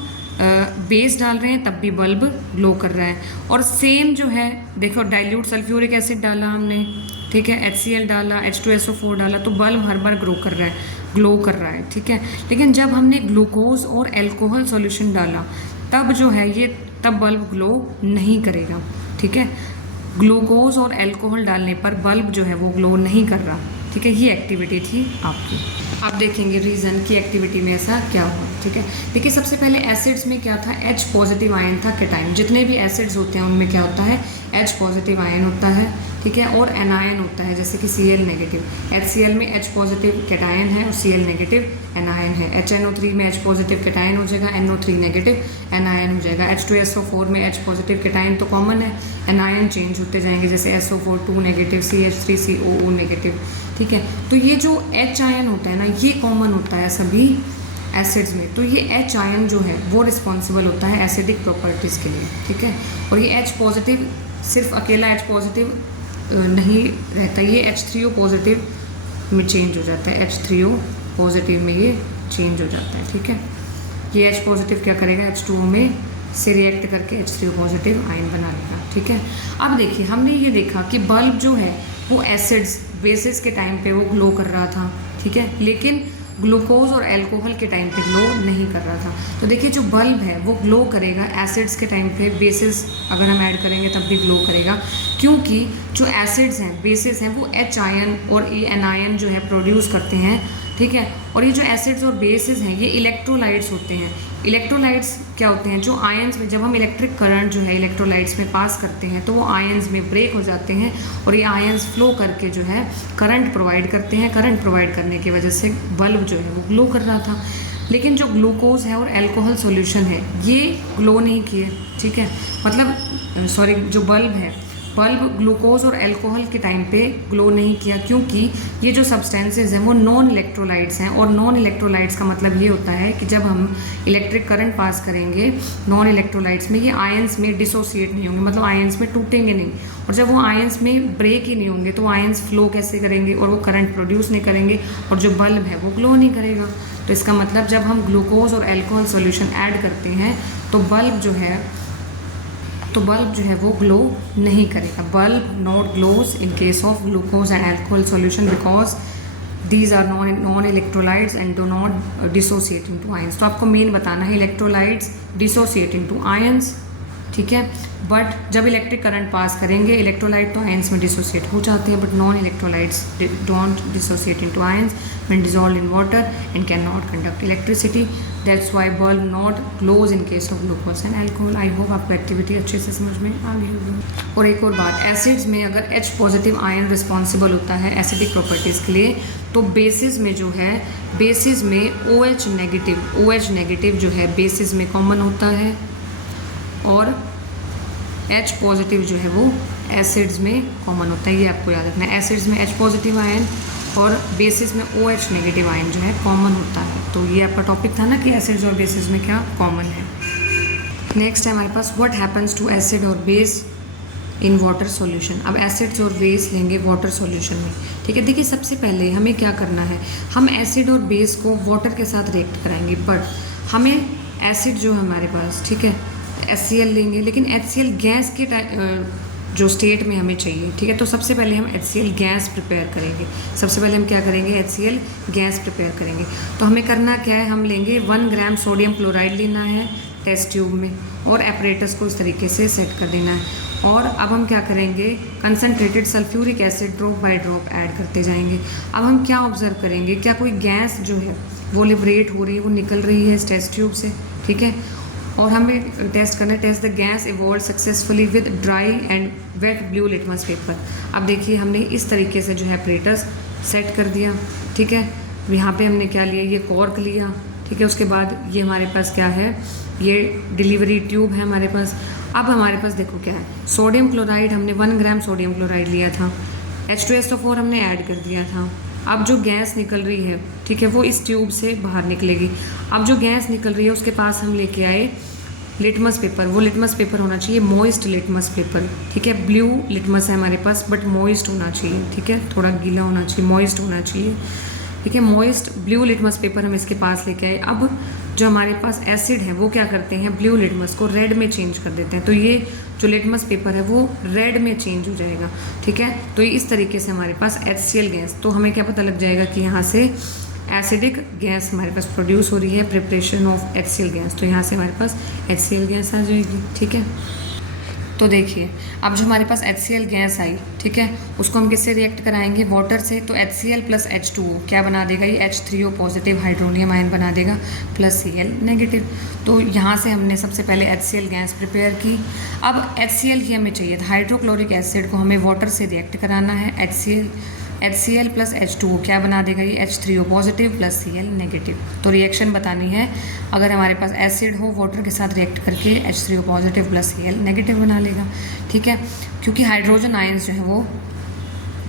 बेस डाल रहे हैं तब भी बल्ब ग्लो कर रहा है। और सेम जो है देखो, डाइल्यूट सल्फ्यूरिक एसिड डाला हमने, ठीक है, HCl डाला, H2SO4 डाला, तो बल्ब हर बार ग्लो कर रहा है, ठीक है। लेकिन जब हमने ग्लूकोज और अल्कोहल सॉल्यूशन डाला तब जो है ये, तब बल्ब ग्लो नहीं करेगा, ठीक है। ग्लूकोज और अल्कोहल डालने पर बल्ब जो है वो ग्लो नहीं कर रहा, ठीक है। ये एक्टिविटी थी आपकी। आप देखेंगे रीज़न की एक्टिविटी में ऐसा क्या हुआ, ठीक है। देखिए सबसे पहले एसिड्स में क्या था, H पॉजिटिव आयन था कैटायन। जितने भी एसिड्स होते हैं उनमें क्या होता है, H पॉजिटिव आयन होता है, ठीक है, और एनायन होता है जैसे कि Cl नेगेटिव। HCl में H पॉजिटिव कैटायन है और Cl नेगेटिव एनायन है। HNO3 में H पॉजिटिव कैटायन हो जाएगा, NO3 नेगेटिव एनायन हो जाएगा। H2SO4 में H पॉजिटिव कैटायन तो कॉमन है, एनायन चेंज होते जाएंगे जैसे SO4 2 नेगेटिव, CH3COO नेगेटिव, ठीक है। तो ये जो H आयन होता है ना, ये कॉमन होता है सभी एसिड्स में। तो ये H आयन जो है वो रिस्पॉन्सिबल होता है एसिडिक प्रॉपर्टीज़ के लिए, ठीक है। और ये H पॉजिटिव, सिर्फ अकेला H पॉजिटिव नहीं रहता, ये H3O पॉजिटिव में चेंज हो जाता है, H3O पॉजिटिव में ये चेंज हो जाता है, ठीक है। ये H पॉजिटिव क्या करेगा, H2O में से रिएक्ट करके H3O पॉजिटिव आयन बना लेगा, ठीक है। अब देखिए हमने ये देखा कि बल्ब जो है वो एसिड्स बेसिस के टाइम पे वो ग्लो कर रहा था, ठीक है। लेकिन ग्लूकोज और अल्कोहल के टाइम पे ग्लो नहीं कर रहा था। तो देखिए जो बल्ब है वो ग्लो करेगा एसिड्स के टाइम पे, बेसिस अगर हम ऐड करेंगे तब भी ग्लो करेगा, क्योंकि जो एसिड्स हैं, बेसिस हैं, वो H आयन और एनायन जो है प्रोड्यूस करते हैं, ठीक है। और ये जो एसिड्स और बेसिस हैं ये इलेक्ट्रोलाइट्स होते हैं। इलेक्ट्रोलाइट्स क्या होते हैं? जो आयंस में, जब हम इलेक्ट्रिक करंट जो है इलेक्ट्रोलाइट्स में पास करते हैं तो वो आयंस में ब्रेक हो जाते हैं और ये आयंस फ्लो करके जो है करंट प्रोवाइड करते हैं। करंट प्रोवाइड करने की वजह से बल्ब जो है वो ग्लो कर रहा था। लेकिन जो ग्लूकोज है और अल्कोहल सॉल्यूशन है ये ग्लो नहीं किए, ठीक है। मतलब सॉरी, जो बल्ब है, बल्ब ग्लूकोज और अल्कोहल के टाइम पे ग्लो नहीं किया, क्योंकि ये जो सब्सटेंसेस हैं वो नॉन इलेक्ट्रोलाइट्स हैं। और नॉन इलेक्ट्रोलाइट्स का मतलब ये होता है कि जब हम इलेक्ट्रिक करंट पास करेंगे नॉन इलेक्ट्रोलाइट्स में, ये आयंस में डिसोसिएट नहीं होंगे, मतलब आयंस में टूटेंगे नहीं। और जब वो आयंस में ब्रेक ही नहीं होंगे तो आयंस फ्लो कैसे करेंगे और वो करंट प्रोड्यूस नहीं करेंगे और जो बल्ब है वो ग्लो नहीं करेगा। तो इसका मतलब जब हम ग्लूकोज और अल्कोहल सॉल्यूशन ऐड करते हैं तो बल्ब जो है वो ग्लो नहीं करेगा। Bulb not glows in case of glucose and alcohol solution because these are non electrolytes and do not dissociate into ions. तो आपको मेन बताना है इलेक्ट्रोलाइट्स डिसोसिएट इनटू आयंस, ठीक है। बट जब इलेक्ट्रिक करंट पास करेंगे इलेक्ट्रोलाइट तो ions में डिसोसिएट हो जाते हैं, but non electrolytes don't dissociate into ions when dissolved in water and can not conduct electricity. That's why bulb not glows in case of glucose and alcohol. I hope आपको activity अच्छे से समझ में आ गई होगी। और एक और बात, एसिड्स में अगर H पॉजिटिव आयन रिस्पॉन्सिबल होता है एसिडिक प्रॉपर्टीज़ के लिए, तो बेसिस में जो है, बेसिस में OH नेगेटिव जो है बेसिस में कॉमन होता है और H पॉजिटिव जो है वो एसिड्स में कॉमन होता है। ये आपको याद रखना है, एसिड्स में H पॉजिटिव आयन और बेसिस में OH नेगेटिव आयन जो है कॉमन होता है। तो ये आपका टॉपिक था ना कि एसिड्स और बेसिस में क्या कॉमन है। नेक्स्ट है हमारे पास व्हाट हैपन्स टू एसिड और बेस इन वाटर सॉल्यूशन। अब एसिड्स और बेस लेंगे वाटर सॉल्यूशन में, ठीक है। देखिए सबसे पहले हमें क्या करना है, हम एसिड और बेस को वाटर के साथ रिएक्ट कराएंगे, बट हमें एसिड जो है हमारे पास, ठीक है, HCl लेंगे, लेकिन HCl गैस के जो स्टेट में हमें चाहिए, ठीक है। तो सबसे पहले हम HCl गैस प्रिपेयर करेंगे। सबसे पहले हम क्या करेंगे, HCl गैस प्रिपेयर करेंगे। तो हमें करना क्या है, हम लेंगे 1 ग्राम सोडियम क्लोराइड लेना है टेस्ट ट्यूब में और एपरेटस को इस तरीके से सेट कर देना है। और अब हम क्या करेंगे, concentrated sulphuric acid drop by drop add करते जाएंगे। अब हम क्या ऑब्जर्व करेंगे, क्या कोई गैस जो है वो लिबरेट हो रही है, वो निकल रही है इस टेस्ट ट्यूब से, ठीक है। और हमें टेस्ट करना है, test the gas evolve successfully with dry and wet blue litmus paper. अब देखिए हमने इस तरीके से जो है एपरेटस सेट कर दिया, ठीक है। यहाँ पे हमने क्या लिया, ये कॉर्क लिया, ठीक है। उसके बाद ये हमारे पास क्या है, ये डिलीवरी ट्यूब है हमारे पास। अब हमारे पास देखो क्या है, सोडियम क्लोराइड, हमने 1 ग्राम सोडियम क्लोराइड लिया था, H2SO4 हमने ऐड कर दिया था। अब जो गैस निकल रही है, ठीक है, वो इस ट्यूब से बाहर निकलेगी। अब जो गैस निकल रही है उसके पास हम लेके आए लिटमस पेपर। वो लिटमस पेपर होना चाहिए मॉइस्ट लिटमस पेपर, ठीक है। ब्लू लिटमस है हमारे पास बट मॉइस्ट होना चाहिए, ठीक है, थोड़ा गीला होना चाहिए, मॉइस्ट होना चाहिए, ठीक है। मॉइस्ट ब्लू लिटमस पेपर हम इसके पास लेके आए। अब जो हमारे पास एसिड है वो क्या करते हैं, ब्लू लिटमस को रेड में चेंज कर देते हैं। तो ये जो लिटमस पेपर है वो रेड में चेंज हो जाएगा, ठीक है। तो ये इस तरीके से हमारे पास HCl गैस, तो हमें क्या पता लग जाएगा कि यहाँ से एसिडिक गैस हमारे पास प्रोड्यूस हो रही है, प्रिपरेशन ऑफ HCl गैस। तो यहाँ से हमारे पास HCl गैस आ जाएगी, ठीक है। तो देखिए अब जो हमारे पास HCl गैस आई, ठीक है, उसको हम किससे रिएक्ट कराएंगे, वाटर से। तो HCl प्लस H2O क्या बना देगा, ये H3O पॉजिटिव हाइड्रोनियम आयन बना देगा प्लस Cl नेगेटिव। तो यहाँ से हमने सबसे पहले HCl गैस प्रिपेयर की। अब HCl ही हमें चाहिए था, हाइड्रोक्लोरिक एसिड को हमें वाटर से रिएक्ट कराना है। HCl प्लस H2O क्या बना देगा, ये H3O positive plus Cl negative. तो रिएक्शन बतानी है, अगर हमारे पास एसिड हो वाटर के साथ रिएक्ट करके H3O positive plus Cl negative बना लेगा, ठीक है। क्योंकि हाइड्रोजन आयंस जो है वो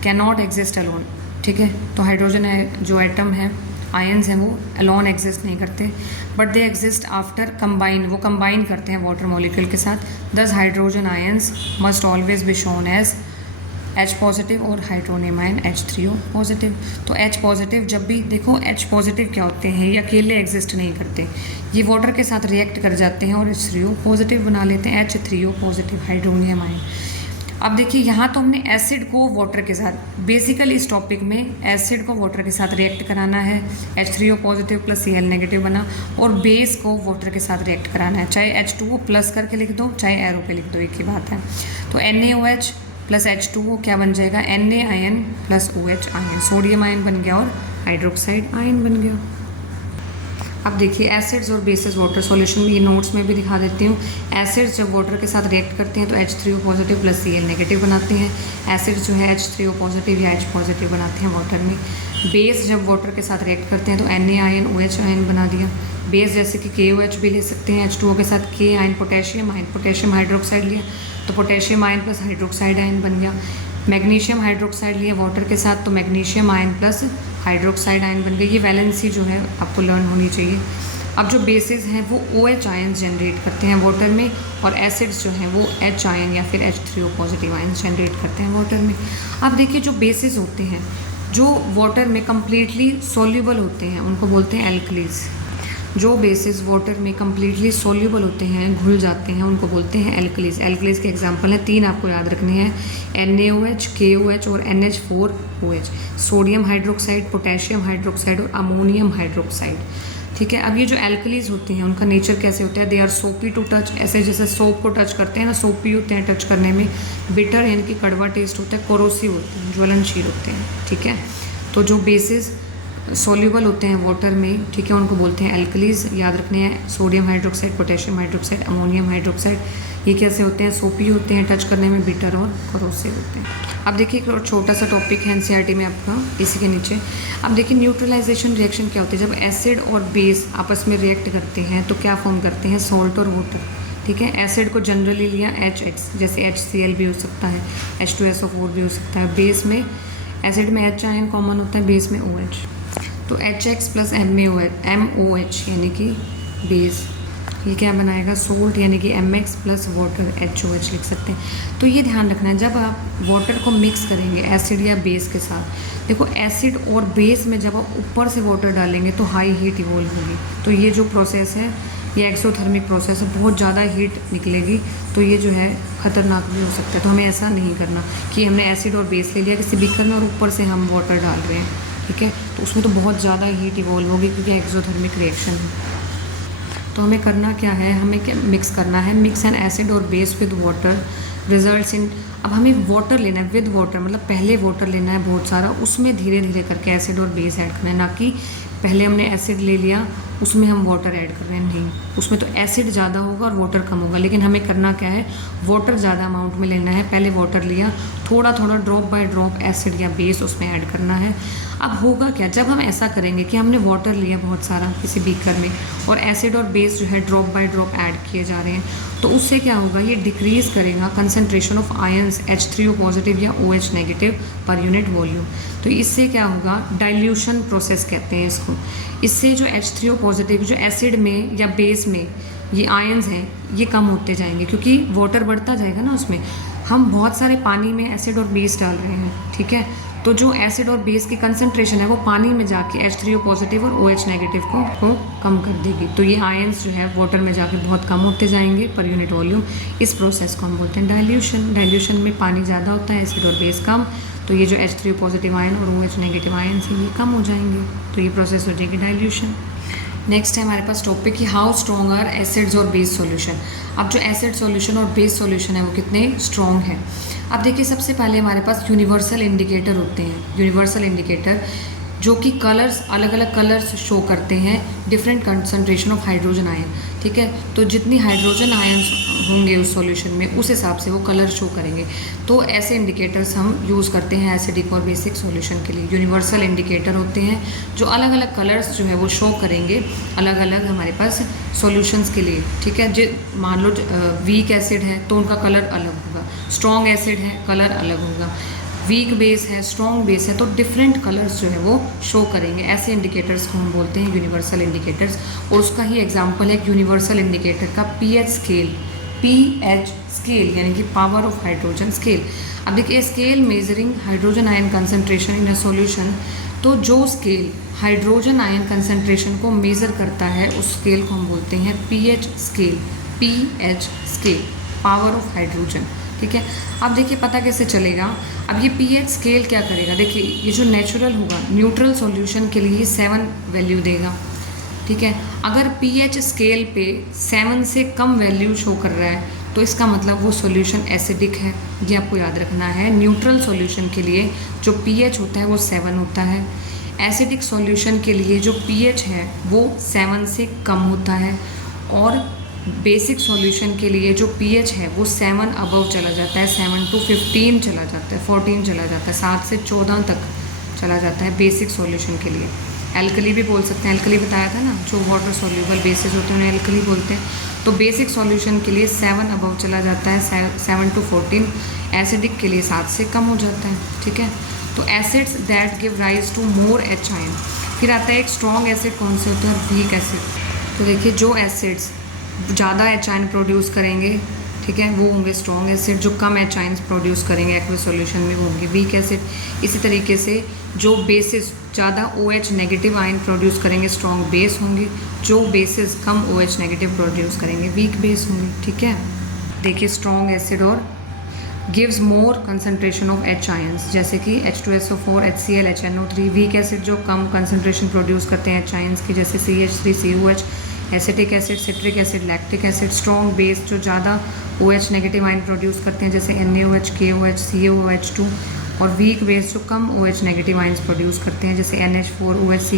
कैन नॉट एग्जिस्ट अलोन, ठीक है। तो हाइड्रोजन जो एटम है, आयंस हैं, वो अलोन एग्जिस्ट नहीं करते, but they exist after combine, वो कंबाइन करते हैं वाटर मॉलिक्यूल के साथ। Thus hydrogen ions must always be shown as H positive और हाइड्रोनियम आयन H3O पॉजिटिव। तो H पॉजिटिव जब भी देखो, H पॉजिटिव क्या होते हैं, ये अकेले एग्जिस्ट नहीं करते, ये वाटर के साथ रिएक्ट कर जाते हैं और H3O पॉजिटिव बना लेते हैं, H3O पॉजिटिव हाइड्रोनियम आयन। अब देखिए यहाँ तो हमने एसिड को वाटर के साथ, बेसिकली इस टॉपिक में एसिड को वाटर के साथ रिएक्ट कराना है, H3O positive plus Cl negative बना, और बेस को वाटर के साथ रिएक्ट कराना है, चाहे H2O प्लस करके लिख दो चाहे एरो पे लिख दो, एक ही बात है। तो NaOH प्लस H2O क्या बन जाएगा, Na ion plus OH ion, sodium ion बन गया और हाइड्रोक्साइड आयन बन गया। अब देखिए एसिड्स और बेसिस वाटर सॉल्यूशन में, ये नोट्स में भी दिखा देती हूँ। एसिड्स जब वाटर के साथ रिएक्ट करते हैं तो H3O positive plus Cl negative बनाते हैं। एसिड्स जो है H3O पॉजिटिव या H पॉजिटिव बनाते हैं वाटर में। बेस जब वाटर के साथ रिएक्ट करते हैं तो Na आयन OH आयन बना दिया। बेस जैसे कि KOH भी ले सकते हैं, H2O के साथ K आयन पोटेशियम हाइड्रोक्साइड लिया तो potassium ion plus hydroxide ion बन गया। मैग्नीशियम हाइड्रोक्साइड लिया वाटर के साथ तो magnesium ion plus hydroxide ion बन गई। ये वैलेंसी जो है आपको लर्न होनी चाहिए। अब जो बेसिस हैं वो OH आयन जनरेट करते हैं वाटर में, और एसिड्स जो हैं वो H आयन या फिर H3O पॉजिटिव आयन जनरेट करते हैं वाटर में। अब देखिए जो बेसिस होते हैं जो वाटर में कम्प्लीटली सोल्यूबल होते हैं उनको बोलते हैं एल्कलीज। जो बेसिस वाटर में कम्प्लीटली सोल्यूबल होते हैं, घुल जाते हैं, उनको बोलते हैं एल्कलीज। एल्कलीज के एग्जांपल हैं, 3 आपको याद रखने हैं, NaOH, KOH और NH4OH, sodium hydroxide, potassium hydroxide और अमोनियम हाइड्रोक्साइड। ठीक है। अब ये जो एल्कलीज होते हैं उनका नेचर कैसे होता है, दे आर सोपी टू टच, ऐसे जैसे सोप को टच करते हैं ना, सोपी होते हैं टच करने में। बिटर यानी कि कड़वा टेस्ट होता है, कोरोसिव होते हैं, ज्वलनशील होते हैं। ठीक है। तो जो बेसिस सोल्यूबल होते हैं वाटर में, ठीक है, उनको बोलते हैं एल्कलीज। याद रखने हैं, sodium hydroxide, potassium hydroxide, ammonium hydroxide, ये कैसे होते हैं, सोपी होते हैं, टच करने में बिटर और कोरोसिव होते हैं। अब देखिए एक और छोटा सा टॉपिक है एनसीईआरटी में आपका, इसी के नीचे। अब देखिए न्यूट्रलाइजेशन रिएक्शन क्या होती है, जब एसिड और बेस आपस में रिएक्ट करते हैं तो क्या फॉर्म करते हैं, सॉल्ट और वाटर। ठीक है। एसिड को जनरली लिया HX, जैसे HCl भी हो सकता है, H2SO4 भी हो सकता है। बेस में, एसिड में H आयन कॉमन होता है, बेस में OH, तो HX प्लस MOH यानी कि बेस, ये क्या बनाएगा, सोल्ट, यानी कि MX प्लस वाटर HOH लिख सकते हैं। तो ये ध्यान रखना है, जब आप वाटर को मिक्स करेंगे एसिड या बेस के साथ, देखो एसिड और बेस में जब आप ऊपर से वाटर डालेंगे तो हाई हीट इवॉल्व होगी। तो ये जो प्रोसेस है ये एक्सोथर्मिक प्रोसेस है, बहुत ज़्यादा हीट निकलेगी, तो ये जो है ख़तरनाक भी हो सकता है। तो हमें ऐसा नहीं करना कि हमने एसिड और बेस ले लिया किसी बीकर में और ऊपर से हम वाटर डाल रहे हैं। ठीक है। तो उसमें तो बहुत ज़्यादा हीट इवॉल्व होगी क्योंकि एक्सोथर्मिक रिएक्शन है। तो हमें करना क्या है, हमें क्या मिक्स करना है, मिक्स एन एसिड और base with water results in. अब हमें वाटर लेना है विद वाटर, मतलब पहले वाटर लेना है बहुत सारा, उसमें धीरे धीरे करके एसिड और बेस ऐड करना है, ना कि पहले हमने एसिड ले लिया उसमें हम वाटर ऐड कर रहे हैं। नहीं, उसमें तो एसिड ज़्यादा होगा और वाटर कम होगा। लेकिन हमें करना क्या है, वाटर ज़्यादा अमाउंट में लेना है, पहले वाटर लिया, थोड़ा थोड़ा ड्रॉप बाय ड्रॉप एसिड या बेस उसमें ऐड करना है। अब होगा क्या, जब हम ऐसा करेंगे कि हमने वाटर लिया बहुत सारा किसी बीकर में और एसिड और बेस जो है ड्रॉप बाय ड्रॉप ऐड किए जा रहे हैं, तो उससे क्या होगा, ये डिक्रीज़ करेगा concentration of ions H3O positive या OH negative per unit volume. तो इससे क्या होगा, डाइल्यूशन प्रोसेस कहते हैं इसको। इससे जो H3O पॉजिटिव जो एसिड में या बेस में ये आयंस हैं ये कम होते जाएंगे, क्योंकि वाटर बढ़ता जाएगा ना उसमें। हम बहुत सारे पानी में एसिड और बेस डाल रहे हैं, ठीक है, तो जो एसिड और बेस की कंसंट्रेशन है वो पानी में जाके H3O पॉजिटिव और OH नेगेटिव को कम कर देगी। तो ये आयंस जो है वाटर में जाके बहुत कम होते जाएंगे पर यूनिट वॉल्यूम। इस प्रोसेस को हम बोलते हैं डाइल्यूशन। डाइल्यूशन में पानी ज़्यादा होता है, एसिड और बेस कम, तो ये जो H3O पॉजिटिव आयन और OH नेगेटिव आयन हैं ये कम हो जाएंगे, तो ये प्रोसेस हो जाएगी डाइल्यूशन। नेक्स्ट है हमारे पास टॉपिक कि हाउ स्ट्रॉन्ग आर एसिड्स और बेस सॉल्यूशन। अब जो एसिड सॉल्यूशन और बेस सॉल्यूशन है वो कितने स्ट्रॉन्ग है। अब देखिए सबसे पहले हमारे पास यूनिवर्सल इंडिकेटर होते हैं। यूनिवर्सल इंडिकेटर जो कि कलर्स, अलग अलग कलर्स शो करते हैं different concentration of hydrogen ion. ठीक है, तो जितनी हाइड्रोजन आयंस होंगे उस सॉल्यूशन में उस हिसाब से वो कलर शो करेंगे। तो ऐसे इंडिकेटर्स हम यूज़ करते हैं एसिडिक और बेसिक सॉल्यूशन के लिए। यूनिवर्सल इंडिकेटर होते हैं जो अलग अलग कलर्स जो है वो शो करेंगे अलग अलग हमारे पास सॉल्यूशंस के लिए। ठीक है, मान लो वीक एसिड है तो उनका कलर अलग होगा, स्ट्रॉन्ग एसिड है कलर अलग होगा, वीक बेस है स्ट्रॉन्ग बेस है तो डिफरेंट कलर्स जो है वो शो करेंगे। ऐसे इंडिकेटर्स को हम बोलते हैं यूनिवर्सल इंडिकेटर्स। और उसका ही एग्जांपल है यूनिवर्सल इंडिकेटर का पीएच स्केल। पीएच स्केल यानी कि पावर ऑफ हाइड्रोजन स्केल। अब देखिए scale measuring hydrogen ion concentration in a solution. तो जो स्केल हाइड्रोजन आयन कंसंट्रेशन को मेज़र करता है उस स्केल को हम बोलते हैं pH scale. PH scale, power of hydrogen. ठीक है। अब देखिए पता कैसे चलेगा, अब ये पीएच स्केल क्या करेगा, देखिए ये जो नेचुरल होगा न्यूट्रल सॉल्यूशन के लिए 7 वैल्यू देगा, ठीक है। अगर पीएच स्केल पे 7 से कम वैल्यू शो कर रहा है तो इसका मतलब वो सॉल्यूशन एसिडिक है, ये आपको याद रखना है। न्यूट्रल सॉल्यूशन के लिए जो पीएच होता है वो 7 होता है, एसिडिक सॉल्यूशन के लिए जो पीएच है वो 7 से कम होता है, और बेसिक सॉल्यूशन के लिए जो पीएच है वो 7 अबव चला जाता है, 7 to 15 चला जाता है, 14 चला जाता है, 7 से 14 तक चला जाता है बेसिक सॉल्यूशन के लिए। एल्कली भी बोल सकते हैं, एल्कली बताया था ना, जो वाटर सॉल्यूबल बेसिस होते हैं उन्हें एल्कली बोलते हैं। तो बेसिक सॉल्यूशन के लिए 7 अबव चला जाता है, 7 to 14, एसिडिक के लिए 7 से कम हो जाता है, ठीक है। तो acids that give rise to more H ion, फिर आता है एक स्ट्रॉन्ग एसिड कौन से होते हैं और वीक एसिड। तो देखिए जो एसिड्स ज़्यादा एच आयन प्रोड्यूस करेंगे, ठीक है, वो होंगे स्ट्रॉन्ग एसिड, जो कम एच आयन्स प्रोड्यूस करेंगे एक्वस सॉल्यूशन में वो होंगे वीक एसिड। इसी तरीके से जो बेसिस ज़्यादा OH नेगेटिव आयन प्रोड्यूस करेंगे स्ट्रॉन्ग बेस होंगे, जो बेसिस कम OH नेगेटिव प्रोड्यूस करेंगे वीक बेस होंगे, ठीक है। देखिए स्ट्रॉन्ग एसिड और gives more concentration of H ions, जैसे कि H2SO4, HCl, HNO3। Weak acid जो कम कंसनट्रेशन प्रोड्यूस करते हैं एच आयन्स की, जैसे CH3COH, acetic acid, citric acid, lactic acid. Strong base जो ज़्यादा OH नेगेटिव आयन प्रोड्यूस करते हैं, जैसे NaOH, KOH, CaOH2। और वीक बेस जो कम OH नेगेटिव आयन्स प्रोड्यूस करते हैं, जैसे NH4OH,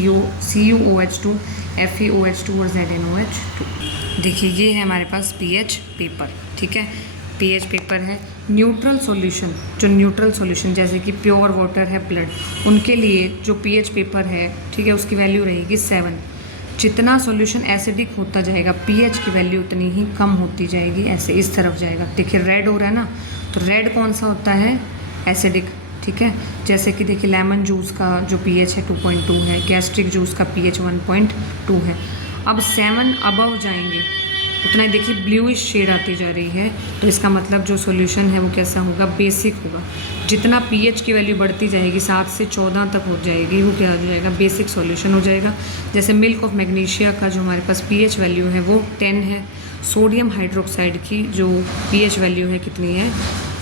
CuOH2, FeOH2 और ZnOH2। देखिए ये है हमारे पास पीएच पेपर, ठीक है, पीएच पेपर है। न्यूट्रल सॉल्यूशन, जो न्यूट्रल सॉल्यूशन जैसे कि प्योर वाटर है, ब्लड, उनके लिए जो पीएच पेपर है, ठीक है, उसकी वैल्यू रहेगी 7। जितना सॉल्यूशन एसिडिक होता जाएगा पीएच की वैल्यू उतनी ही कम होती जाएगी, ऐसे इस तरफ जाएगा। देखिए रेड हो रहा है ना, तो रेड कौन सा होता है, एसिडिक, ठीक है। जैसे कि देखिए लेमन जूस का जो पीएच है 2.2 है, गैस्ट्रिक जूस का पीएच 1.2 है। अब 7 अबव जाएंगे उतना ही देखिए ब्लूइश शेड आती जा रही है, तो इसका मतलब जो सॉल्यूशन है वो कैसा होगा, बेसिक होगा। जितना पीएच की वैल्यू बढ़ती जाएगी 7 से 14 तक हो जाएगी, वो क्या हो जाएगा, बेसिक सॉल्यूशन हो जाएगा। जैसे मिल्क ऑफ मैग्नीशिया का जो हमारे पास पीएच वैल्यू है वो 10 है, सोडियम हाइड्रोक्साइड की जो पीएच वैल्यू है कितनी है,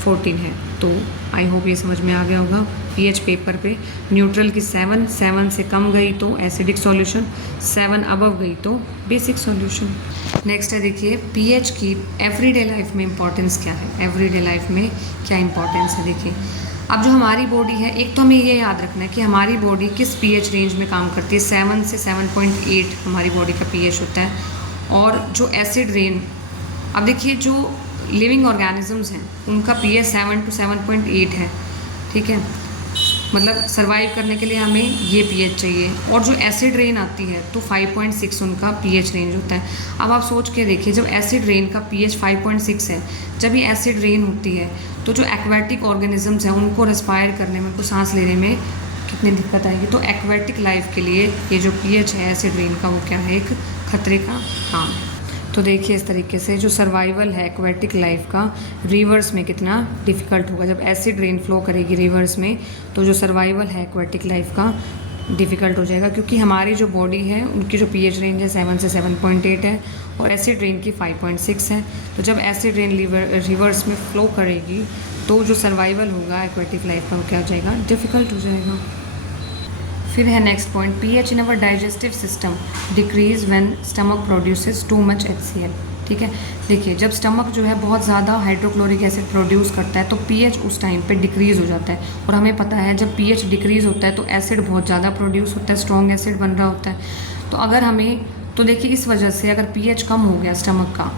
14 है। तो आई होप ये समझ में आ गया होगा। पीएच पेपर पे न्यूट्रल की 7 से कम गई तो एसिडिक सॉल्यूशन, 7 अबव गई तो बेसिक सॉल्यूशन। नेक्स्ट है देखिए पीएच की एवरीडे लाइफ में इंपॉर्टेंस क्या है, एवरीडे लाइफ में क्या इंपॉर्टेंस है। देखिए अब जो हमारी बॉडी है, एक तो हमें ये याद रखना है कि हमारी बॉडी किस पीएच रेंज में काम करती है। 7 से 7.8 हमारी बॉडी का पीएच होता है। और जो एसिड रेन, अब देखिए जो लिविंग ऑर्गेनिजम्स हैं उनका पीएच 7 to 7.8 है, ठीक है, मतलब सर्वाइव करने के लिए हमें ये पीएच चाहिए। और जो एसिड रेन आती है तो 5.6 उनका पीएच रेंज होता है। अब आप सोच के देखिए जब एसिड रेन का पीएच 5.6 है, जब ये एसिड रेन होती है तो जो एक्वेटिक ऑर्गेनिजम्स हैं उनको रेस्पायर करने में, उनको सांस लेने में कितनी दिक्कत आएगी। तो एक्वेटिक लाइफ के लिए ये जो पीएच है एसिड रेन का वो क्या है, एक खतरे का काम है। तो देखिए इस तरीके से जो सर्वाइवल है एक्वेटिक लाइफ का रिवर्स में कितना डिफ़िकल्ट होगा। जब एसिड रेन फ्लो करेगी रिवर्स में तो जो सर्वाइवल है एक्वेटिक लाइफ का डिफ़िकल्ट हो जाएगा, क्योंकि हमारी जो बॉडी है उनकी जो पीएच रेंज है 7 से 7.8 है और एसिड रेन की 5.6 है। तो जब एसिड रेन रिवर्स में फ्लो करेगी तो जो सर्वाइवल होगा एक्वेटिक लाइफ का वो क्या हो जाएगा, डिफ़िकल्ट हो जाएगा। फिर है next point, pH in our digestive system decrease when stomach produces too much HCl, ठीक है। देखिए जब स्टमक जो है बहुत ज़्यादा हाइड्रोक्लोरिक एसिड प्रोड्यूस करता है तो पीएच उस टाइम पे डिक्रीज़ हो जाता है। और हमें पता है जब पीएच डिक्रीज़ होता है तो एसिड बहुत ज़्यादा प्रोड्यूस होता है, स्ट्रॉन्ग एसिड बन रहा होता है। तो अगर हमें, तो देखिए इस वजह से अगर पीएच कम हो गया स्टमक का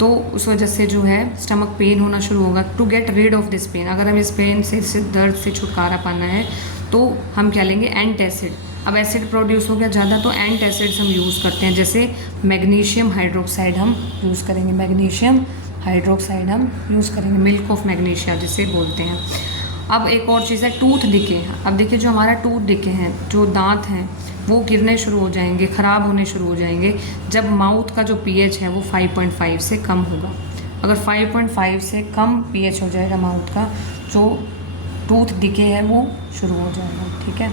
तो उस वजह से जो है स्टमक पेन होना शुरू होगा। To get rid of this pain, अगर हमें इस पेन से दर्द से छुटकारा पाना है तो हम क्या लेंगे, एंट एसिड। अब एसिड प्रोड्यूस हो गया ज़्यादा तो एंट एसिड्स हम यूज़ करते हैं, जैसे मैग्नीशियम हाइड्रोक्साइड हम यूज़ करेंगे, मैग्नीशियम हाइड्रोक्साइड हम यूज़ करेंगे, मिल्क ऑफ मैग्नीशिया जिसे बोलते हैं। अब एक और चीज़ है टूथ डिके। अब देखिए जो हमारा टूथ डिके हैं, जो दांत हैं वो गिरने शुरू हो जाएंगे, ख़राब होने शुरू हो जाएंगे जब माउथ का जो पीएच है वो 5.5 से कम होगा। अगर 5.5 से कम पीएच हो जाएगा माउथ का, जो टूथ डिके है वो शुरू हो जाएगा, ठीक है।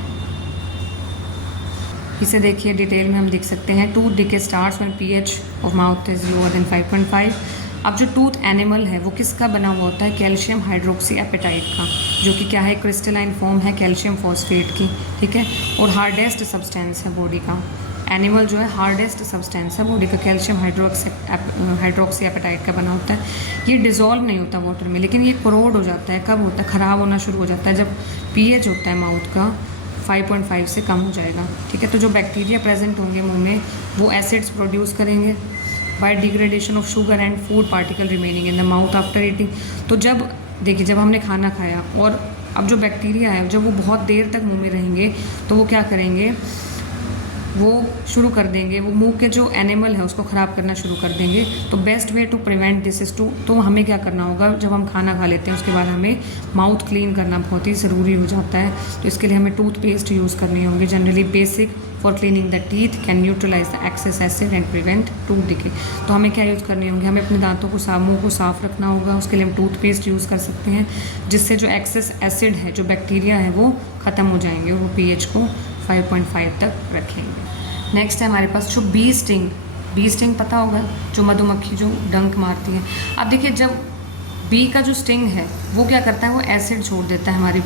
इसे देखिए डिटेल में हम देख सकते हैं। Tooth decay starts when pH of mouth is lower than 5.5, अब जो टूथ एनिमल है वो किसका बना हुआ होता है, कैल्शियम हाइड्रोक्सी एपेटाइट का, जो कि क्या है, क्रिस्टलाइन फॉर्म है कैल्शियम फॉस्फेट की, ठीक है। और हार्डेस्ट सब्सटेंस है बॉडी का, एनिमल जो है हार्डेस्ट सब्सटेंस है बॉडी का, कैल्शियम हाइड्रोक्सी एपेटाइट का बना होता है। ये डिज़ोल्व नहीं होता वाटर में, लेकिन ये कोरोड हो जाता है, कब होता है, ख़राब होना शुरू हो जाता है जब पीएच होता है माउथ का 5.5 से कम हो जाएगा, ठीक है। तो जो बैक्टीरिया प्रेजेंट होंगे मुंह में वो एसिड्स प्रोड्यूस करेंगे by degradation of sugar and food particle remaining in the mouth after eating. तो जब देखिए, जब हमने खाना खाया और अब जो बैक्टीरिया है जब वो बहुत देर तक मुंह में रहेंगे तो वो क्या करेंगे, वो शुरू कर देंगे, वो मुंह के जो एनिमल है उसको ख़राब करना शुरू कर देंगे। तो best way to prevent this is to, तो हमें क्या करना होगा, जब हम खाना खा लेते हैं उसके बाद हमें माउथ क्लीन करना बहुत ही ज़रूरी हो जाता है। तो इसके लिए हमें टूथपेस्ट यूज़ करनी होगी, generally basic for cleaning the teeth can neutralise the excess acid and prevent tooth decay. तो हमें क्या यूज़ करनी होगी, हमें अपने दांतों को मुँह को साफ़ रखना होगा, उसके लिए हम टूथपेस्ट यूज़ कर सकते हैं, जिससे जो एक्सेस एसिड है, जो बैक्टीरिया है वो ख़त्म हो जाएंगे और वो पीएच को 5.5 तक रखेंगे। नेक्स्ट है हमारे पास जो बी स्टिंग पता होगा, जो मधुमक्खी जो डंक मारती है। अब देखिए, जब बी का जो स्टिंग है वो क्या करता है, वो एसिड छोड़ देता है हमारी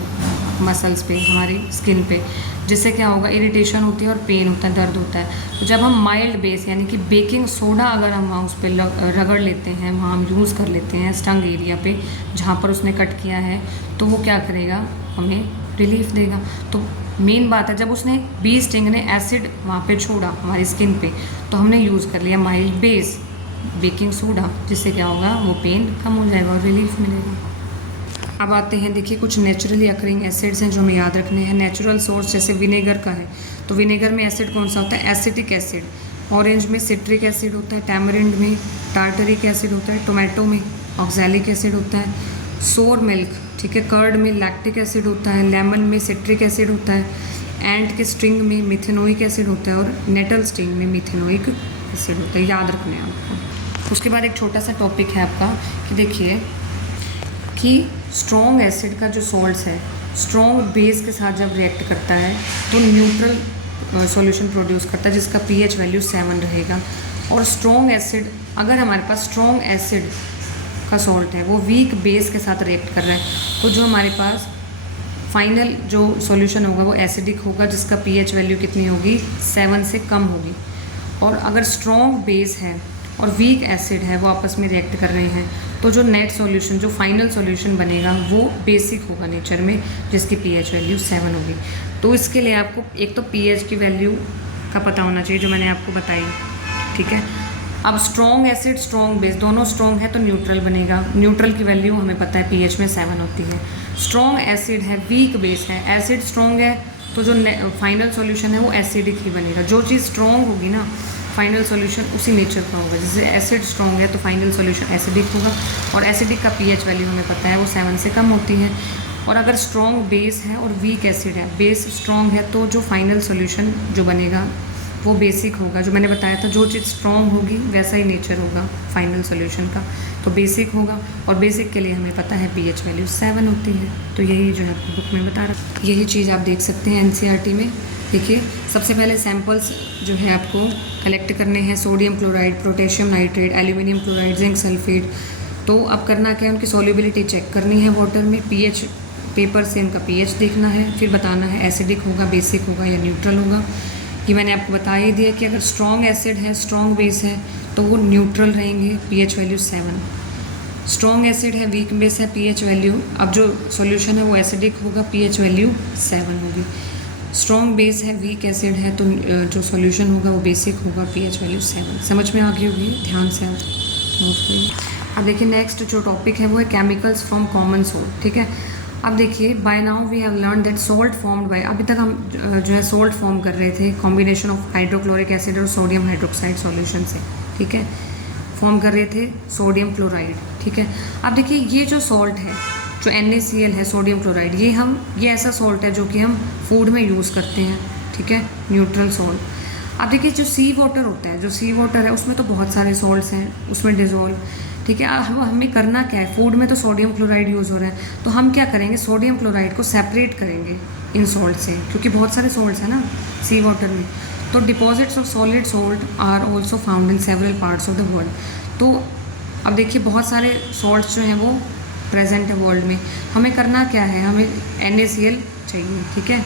मसल्स पे, हमारी स्किन पे, जिससे क्या होगा, इरिटेशन होती है और पेन होता है, दर्द होता है। तो जब हम माइल्ड बेस यानी कि बेकिंग सोडा अगर हम वहाँ उस पर रगड़ लेते हैं, वहाँ हम यूज़ कर लेते हैं स्टंग एरिया पे जहाँ पर उसने कट किया है, तो वो क्या करेगा, हमें रिलीफ देगा। तो मेन बात है, जब उसने बी स्टिंग ने एसिड वहाँ पे छोड़ा हमारी स्किन पे, तो हमने यूज़ कर लिया माइल्ड बेस बेकिंग सोडा, जिससे क्या होगा, वो पेन कम हो जाएगा और रिलीफ मिलेगा। अब आते हैं, देखिए कुछ नेचुरली अकरिंग एसिड्स हैं जो हमें याद रखने हैं। नेचुरल सोर्स जैसे विनेगर का है, तो विनेगर में एसिड कौन सा होता है, एसिटिक एसिड। ऑरेंज में सिट्रिक एसिड होता है, टैमरिंड में टार्टरिक एसिड होता है, टोमेटो में ऑक्सैलिक एसिड होता है, सोर मिल्क, ठीक है, कर्ड में लैक्टिक एसिड होता है, लेमन में सिट्रिक एसिड होता है, एंट के स्ट्रिंग में मिथेनोइक एसिड होता है और नेटल स्ट्रिंग में मिथेनोइक एसिड होता है, याद रखना है आपको। उसके बाद एक छोटा सा टॉपिक है आपका कि देखिए कि स्ट्रॉन्ग एसिड का जो सॉल्ट्स है, स्ट्रॉन्ग बेस के साथ जब रिएक्ट करता है तो न्यूट्रल सॉल्यूशन प्रोड्यूस करता है जिसका पीएच वैल्यू 7 रहेगा। और स्ट्रॉन्ग एसिड, अगर हमारे पास स्ट्रॉन्ग एसिड का सॉल्ट है वो वीक बेस के साथ रिएक्ट कर रहा है, तो जो हमारे पास फाइनल जो सॉल्यूशन होगा वो एसिडिक होगा, जिसका पीएच वैल्यू कितनी होगी, 7 से कम होगी। और अगर स्ट्रॉन्ग बेस है और वीक एसिड है, वो आपस में रिएक्ट कर रहे हैं, तो जो नेट सॉल्यूशन, जो फाइनल सॉल्यूशन बनेगा वो बेसिक होगा नेचर में, जिसकी पीएच वैल्यू 7 होगी। तो इसके लिए आपको एक तो पीएच की वैल्यू का पता होना चाहिए जो मैंने आपको बताई, ठीक है। अब स्ट्रॉन्ग एसिड स्ट्रॉन्ग बेस दोनों स्ट्रॉन्ग है तो न्यूट्रल बनेगा, न्यूट्रल की वैल्यू हमें पता है पीएच में 7 होती है। स्ट्रॉन्ग एसिड है, वीक बेस है, एसिड स्ट्रॉन्ग है तो जो फाइनल सॉल्यूशन है वो एसिडिक ही बनेगा। जो चीज़ स्ट्रॉन्ग होगी ना, फाइनल सॉल्यूशन उसी नेचर का होगा। जैसे एसिड स्ट्रॉन्ग है तो फाइनल सॉल्यूशन एसिडिक होगा, और एसिडिक का पीएच वैल्यू हमें पता है वो 7 से कम होती है। और अगर स्ट्रॉन्ग बेस है और वीक एसिड है, बेस स्ट्रॉन्ग है तो जो फाइनल सॉल्यूशन जो बनेगा वो बेसिक होगा। जो मैंने बताया था, जो चीज़ स्ट्रॉन्ग होगी वैसा ही नेचर होगा फाइनल सॉल्यूशन का, तो बेसिक होगा। और बेसिक के लिए हमें पता है पीएच वैल्यू 7 होती है। तो यही जो है आपको बुक में बता रहा, यही चीज़ आप देख सकते हैं एनसीईआरटी में। देखिए, सबसे पहले सैम्पल्स जो है आपको कलेक्ट करने हैं, sodium chloride, potassium nitrate, aluminium chloride, zinc sulphate. तो अब करना क्या है, उनकी सॉल्युबिलिटी चेक करनी है वाटर में, पीएच पेपर से उनका पीएच देखना है, फिर बताना है एसिडिक होगा, बेसिक होगा या न्यूट्रल होगा। ये मैंने आपको बता ही दिया कि अगर स्ट्रॉन्ग एसिड है, स्ट्रॉन्ग बेस है तो वो न्यूट्रल रहेंगे, पीएच वैल्यू 7। स्ट्रॉन्ग एसिड है, वीक बेस है, पीएच वैल्यू, अब जो सॉल्यूशन है वो एसिडिक होगा, पीएच वैल्यू 7 होगी। स्ट्रॉन्ग बेस है, वीक एसिड है तो जो सॉल्यूशन होगा वो बेसिक होगा, पीएच वैल्यू 7। समझ में आ गई होगी, ध्यान से आप नोट करिए। अब देखिए नेक्स्ट जो टॉपिक है वो है केमिकल्स फ्रॉम कॉमन सोल्ट, ठीक है। अब देखिए, by now we have learn that salt formed by, अभी तक हम जो है सॉल्ट फॉर्म कर रहे थे कॉम्बिनेशन ऑफ हाइड्रोक्लोरिक एसिड और सोडियम हाइड्रोक्साइड सॉल्यूशन से, ठीक है, फॉर्म कर रहे थे सोडियम क्लोराइड, ठीक है। अब देखिए, ये जो सॉल्ट है जो NaCl है, सोडियम क्लोराइड, ये ऐसा सॉल्ट है जो कि हम फूड में यूज़ करते हैं, ठीक है, न्यूट्रल सॉल्ट। अब देखिए, जो सी वाटर होता है, जो सी वाटर है उसमें तो बहुत सारे सॉल्ट्स हैं, उसमें डिज़ोल्व, ठीक है। अब हमें करना क्या है, फूड में तो सोडियम क्लोराइड यूज़ हो रहा है, तो हम क्या करेंगे, सोडियम क्लोराइड को सेपरेट करेंगे इन सॉल्ट से, क्योंकि बहुत सारे सॉल्ट्स हैं ना सी वाटर में। तो deposits of solid salt are also found in several parts of the world. तो अब देखिए बहुत सारे सॉल्ट्स जो हैं वो प्रेजेंट है वर्ल्ड में, हमें करना क्या है, हमें NaCl चाहिए, ठीक है।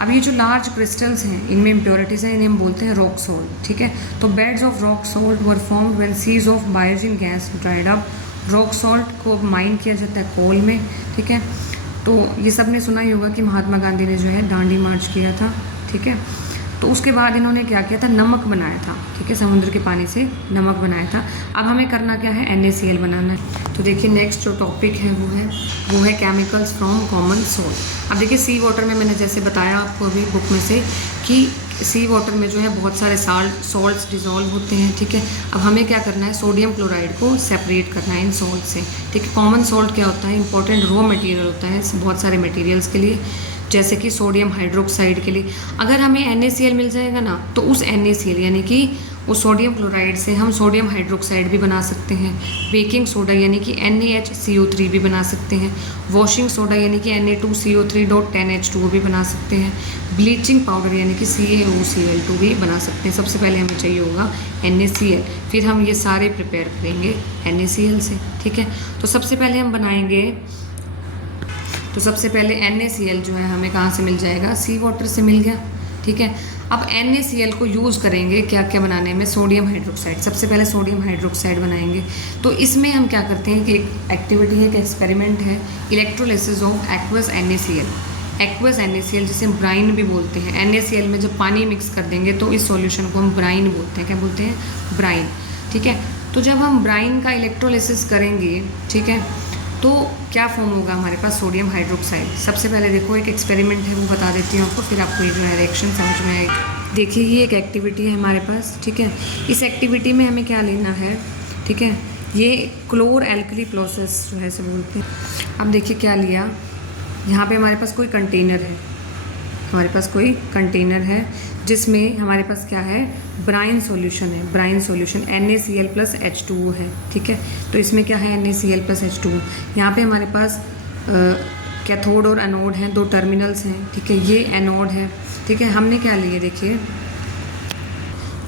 अब ये जो लार्ज क्रिस्टल्स हैं इनमें इम्प्योरिटीज़ हैं, इन्हें हम बोलते हैं रॉक सॉल्ट, ठीक है। तो beds of rock salt were formed when seas of bygone ages dried up. Rock salt को माइन किया जाता है कोल में, ठीक है। तो ये सब ने सुना ही होगा कि महात्मा गांधी ने जो है दांडी मार्च किया था, ठीक है। तो उसके बाद इन्होंने क्या किया था, नमक बनाया था, ठीक है, समुद्र के पानी से नमक बनाया था। अब हमें करना क्या है, NaCl बनाना है। तो देखिए नेक्स्ट जो टॉपिक है वो है केमिकल्स फ्रॉम कॉमन सोर्स। अब देखिए सी वाटर में मैंने जैसे बताया आपको अभी बुक में से कि सी वाटर में जो है बहुत सारे सॉल्ट्स डिज़ोल्व होते हैं, ठीक है। अब हमें क्या करना है, सोडियम क्लोराइड को सेपरेट करना है इन सॉल्ट से, ठीक है। कॉमन सॉल्ट क्या होता है, इंपॉर्टेंट रॉ मटेरियल होता है बहुत सारे मटेरियल्स के लिए, जैसे कि सोडियम हाइड्रोक्साइड के लिए। अगर हमें NaCl मिल जाएगा ना, तो उस NaCl यानी कि उस सोडियम क्लोराइड से हम सोडियम हाइड्रोक्साइड भी बना सकते हैं, बेकिंग सोडा यानी कि NaHCO3 भी बना सकते हैं, वॉशिंग सोडा यानी कि Na2CO3.10H2O भी बना सकते हैं, ब्लीचिंग पाउडर यानी कि CaOCl2 भी बना सकते हैं। सबसे पहले हमें चाहिए होगा NaCl, फिर हम ये सारे प्रिपेयर करेंगे NaCl से, ठीक है। तो सबसे पहले हम बनाएंगे, तो सबसे पहले NaCl जो है हमें कहाँ से मिल जाएगा, सी वाटर से मिल गया, ठीक है। अब NaCl को यूज़ करेंगे क्या क्या बनाने में, सोडियम हाइड्रोक्साइड। सबसे पहले सोडियम हाइड्रोक्साइड बनाएंगे। तो इसमें हम क्या करते हैं कि एक एक्टिविटी है, एक एक्सपेरिमेंट है, electrolysis of aqueous NaCl। Aqueous NaCl जिसे हम ब्राइन भी बोलते हैं। NaCl में जब पानी मिक्स कर देंगे तो इस सॉल्यूशन को हम ब्राइन बोलते हैं। क्या बोलते हैं, ब्राइन, ठीक है। तो जब हम ब्राइन का इलेक्ट्रोलिसिस करेंगे, ठीक है, तो क्या फॉर्म होगा हमारे पास, सोडियम हाइड्रोक्साइड। सबसे पहले देखो एक एक्सपेरिमेंट है वो बता देती हूँ आपको, फिर आपको ये जो है रिएक्शन समझ में आएगी। देखिए ये एक एक्टिविटी है हमारे पास, ठीक है। इस एक्टिविटी में हमें क्या लेना है, ठीक है, ये क्लोर एल्कली प्रोसेस जो है इसे बोलते हैं। अब देखिए क्या लिया, यहाँ पे हमारे पास कोई कंटेनर है, हमारे पास कोई कंटेनर है जिसमें हमारे पास क्या है, ब्राइन सॉल्यूशन है, brine solution NaCl plus H2O है, ठीक है। तो इसमें क्या है, NaCl प्लस H2O। यहाँ पे हमारे पास कैथोड और एनोड हैं, दो टर्मिनल्स हैं, ठीक है। ये एनोड है, ठीक है। हमने क्या लिए देखिए,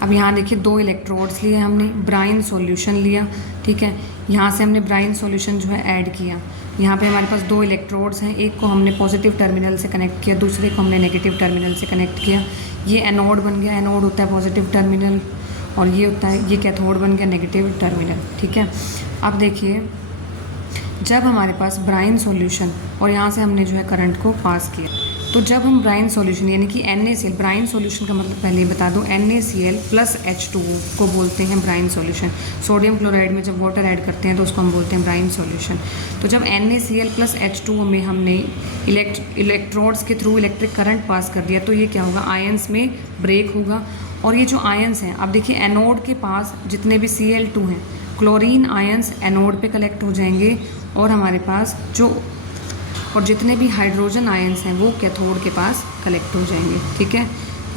अब यहाँ देखिए दो इलेक्ट्रोड्स लिए हमने, ब्राइन सॉल्यूशन लिया, ठीक है। यहाँ से हमने ब्राइन सॉल्यूशन जो है ऐड किया। यहाँ पे हमारे पास दो इलेक्ट्रोड्स हैं, एक को हमने पॉजिटिव टर्मिनल से कनेक्ट किया, दूसरे को हमने नेगेटिव टर्मिनल से कनेक्ट किया। ये एनोड बन गया, एनोड होता है पॉजिटिव टर्मिनल, और ये होता है, ये कैथोड बन गया नेगेटिव टर्मिनल, ठीक है। अब देखिए जब हमारे पास ब्राइन सॉल्यूशन और यहाँ से हमने जो है करंट को पास किया, तो जब हम ब्राइन सॉल्यूशन यानी कि NaCl, ब्राइन सॉल्यूशन का मतलब पहले ही बता दूं, NaCl प्लस H2O को बोलते हैं ब्राइन सॉल्यूशन। सोडियम क्लोराइड में जब वाटर ऐड करते हैं तो उसको हम बोलते हैं ब्राइन सॉल्यूशन। तो जब NaCl प्लस H2O में हमने इलेक्ट्रोड्स के थ्रू इलेक्ट्रिक करंट पास कर दिया, तो ये क्या होगा, आयंस में ब्रेक होगा। और ये जो आयंस हैं, अब देखिए एनोड के पास जितने भी Cl2 हैं, क्लोरीन आयंस एनोड पे कलेक्ट हो जाएंगे, और हमारे पास और जितने भी हाइड्रोजन आयंस हैं वो कैथोड के पास कलेक्ट हो जाएंगे, ठीक है।